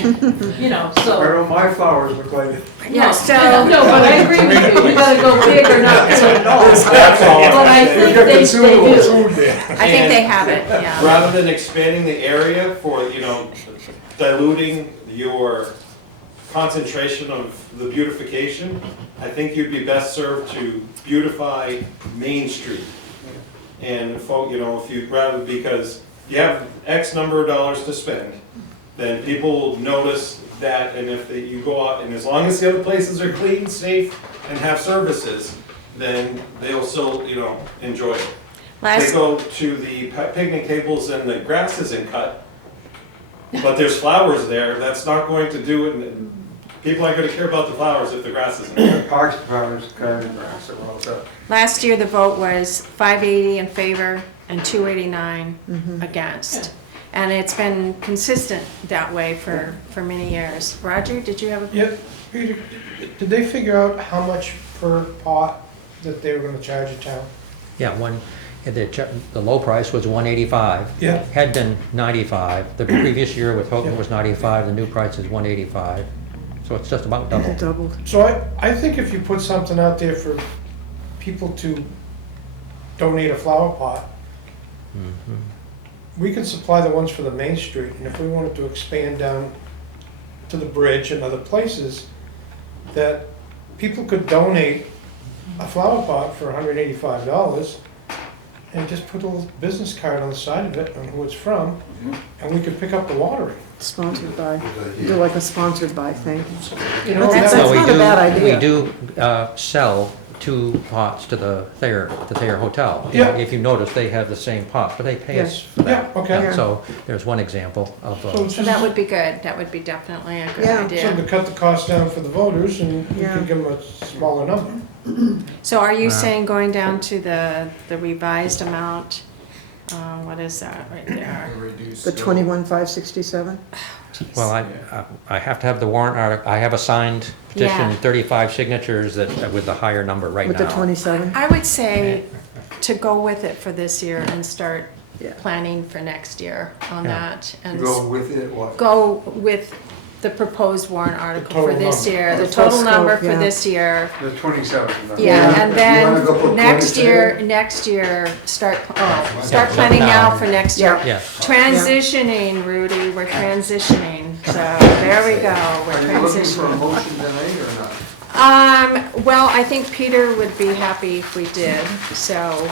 You know, so. Why don't my flowers look like it? Yeah, so. No, but I agree with you, you gotta go big or not big. That's all I'm But I saying. think they do. I think they have it, yeah. Rather than expanding the area for, you know, diluting your concentration of the beautification, I think you'd be best served to beautify Main Street And folk, you know, if you'd rather, because you have X number of dollars to spend, then people will notice that, and if you go out, and as long as the other places are clean, safe, and have services, then they'll still, you know, enjoy it. They go to the picnic tables and the grass isn't cut, but there's flowers there, that's not going to do it, and people aren't gonna care about the flowers if the grass isn't there. Parks Department's cutting grass, they're all set. Last year, the vote was 580 in favor and 289 against. And it's been consistent that way for many years. Roger, did you have a? Yeah, Peter, did they figure out how much per pot that they were gonna charge the town? Yeah, the low price was 185. Yeah. Had been 95. The previous year with Houghton was 95, the new price is 185. So it's just about double. Doubled. So I think if you put something out there for people to donate a flower pot, we can supply the ones for the Main Street, and if we wanted to expand down to the bridge and other places, that people could donate a flower pot for $185 and just put a little business card on the side of it on who it's from, and we could pick up the watering. Sponsored by, do like a sponsored by thing. You know, That's No, we not a do- bad idea. We do sell 2 pots to the Thayer Hotel. Yeah. If you notice, they have the same pot, but they pay us for that. Yeah, okay. Yeah. So there's one example of, So it's So just that would be good. That would be definitely a good Yeah. something to idea. cut the cost down for the voters, and we Yeah. could give them a smaller number. So are you saying going down to the revised amount? What is that right there? The 21,567? well, I have to have the warrant article, I have a signed petition, Yeah. 35 signatures with the higher number right now. With the 27? I would say to go with it for this year and start Yeah. planning for next year on Yeah. that. And Go with it, what? go with the proposed warrant article for total this number. year, the The total full number scope, for yeah. this year. The 27th. Yeah, and You wanna go then for next 27? year, start planning now for next year. Yeah. Yeah. Transitioning, Rudy, we're transitioning, so there we go, we're Are you looking for a transitioning. motion tonight or not? Well, I think Peter would be happy if we did, so,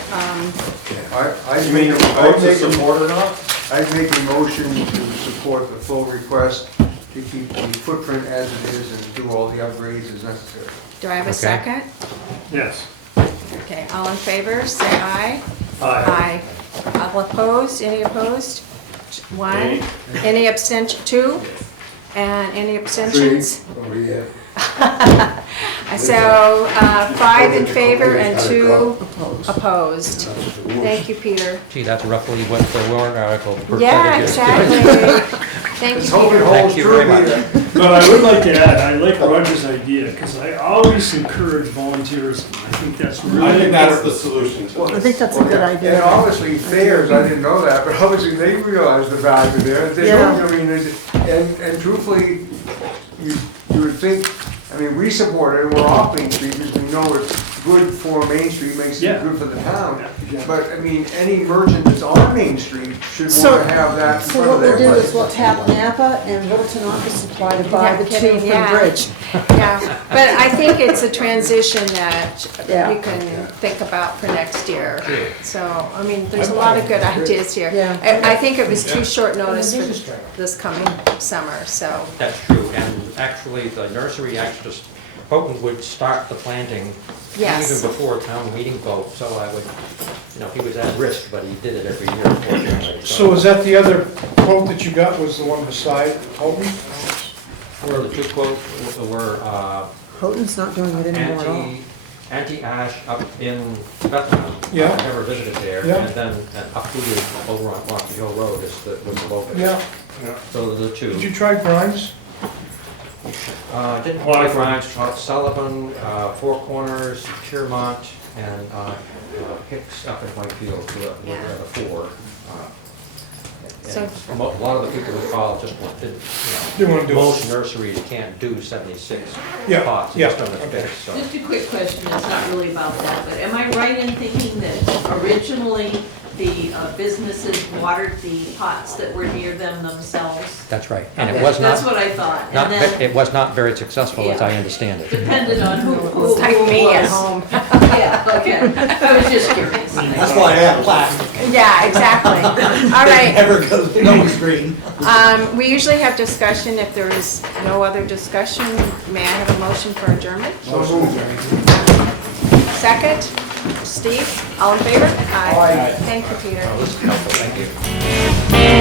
I'd You mean make vote to support or not? I'd make a motion to support the full request to keep the footprint as it is and do all the upgrades as necessary. do I have a Okay. second? Yes. Okay, all in favor, say aye. Aye. All opposed, any opposed? 1, any abstention, 2? And any abstentions? Oh, yeah. So, 5 in favor and 2 opposed. Thank you, Peter. Gee, that's roughly what the warrant article per Yeah, credit is. exactly. Thank you, Hope it Peter. holds Thank you true, very much. Peter. But I would like to add, I like Roger's idea, because I always encourage volunteerism. I think that's really I think that's the important. solution to I this. think that's a good And idea. obviously fairs, I didn't know that, but obviously they realize the value there. They Yeah. don't, I mean, and truthfully, you would think, I mean, we support it, and we're off Main Street because we know it's good for Main Street, makes Yeah. it good for the town. But, I mean, any merchant that's on Main Street should So- wanna have that in So front what of we'll their do is place. we'll tap Napa and Littleton Office Supply to buy Yeah, the 2 kidding, for yeah. the bridge. Yeah, but I think it's a transition that Yeah. you can think about for next year. So, I mean, there's a lot of good ideas here. Yeah. I think it was too short notice for this coming summer, so. That's true, and actually, the nursery just, Houghton would start the planting Yes. even before town meeting vote, so I would, he was at risk, but he did it every year, unfortunately. So is that the other quote that you got, was the one beside Houghton? Where the 2 quotes were, Houghton's not doing it anymore at all. anti-ash up in Bethlehem. Yeah. I've never visited there, Yeah. and then an updated over on Rocky Hill Road was the locus. Yeah. So the 2. Did you try Grimes? Didn't quite Grimes, tried Sullivan, Four Corners, Piermont, and Hicks up in Whitefield were the 4. So- And a lot of the people who called just Didn't wanna do it. most nurseries can't do 76 Yeah, pots, yeah, just don't okay. fit, so. Just a quick question, it's not really about that, but am I right in thinking that originally the businesses watered the pots that were near them themselves? That's right, and it Okay, was that's not, what I thought. not, And then it was not very successful, as Yeah. I understand it. depended on who It's like me at was. home. Yeah, okay. I was just curious. That's why I have plastic. Yeah, exactly. All It right. never goes, nobody's green. We usually have discussion. If there is no other discussion, may I have a motion for adjournment? Second? Steve, all in favor? Aye. Thank you, Peter. Helpful, thank you.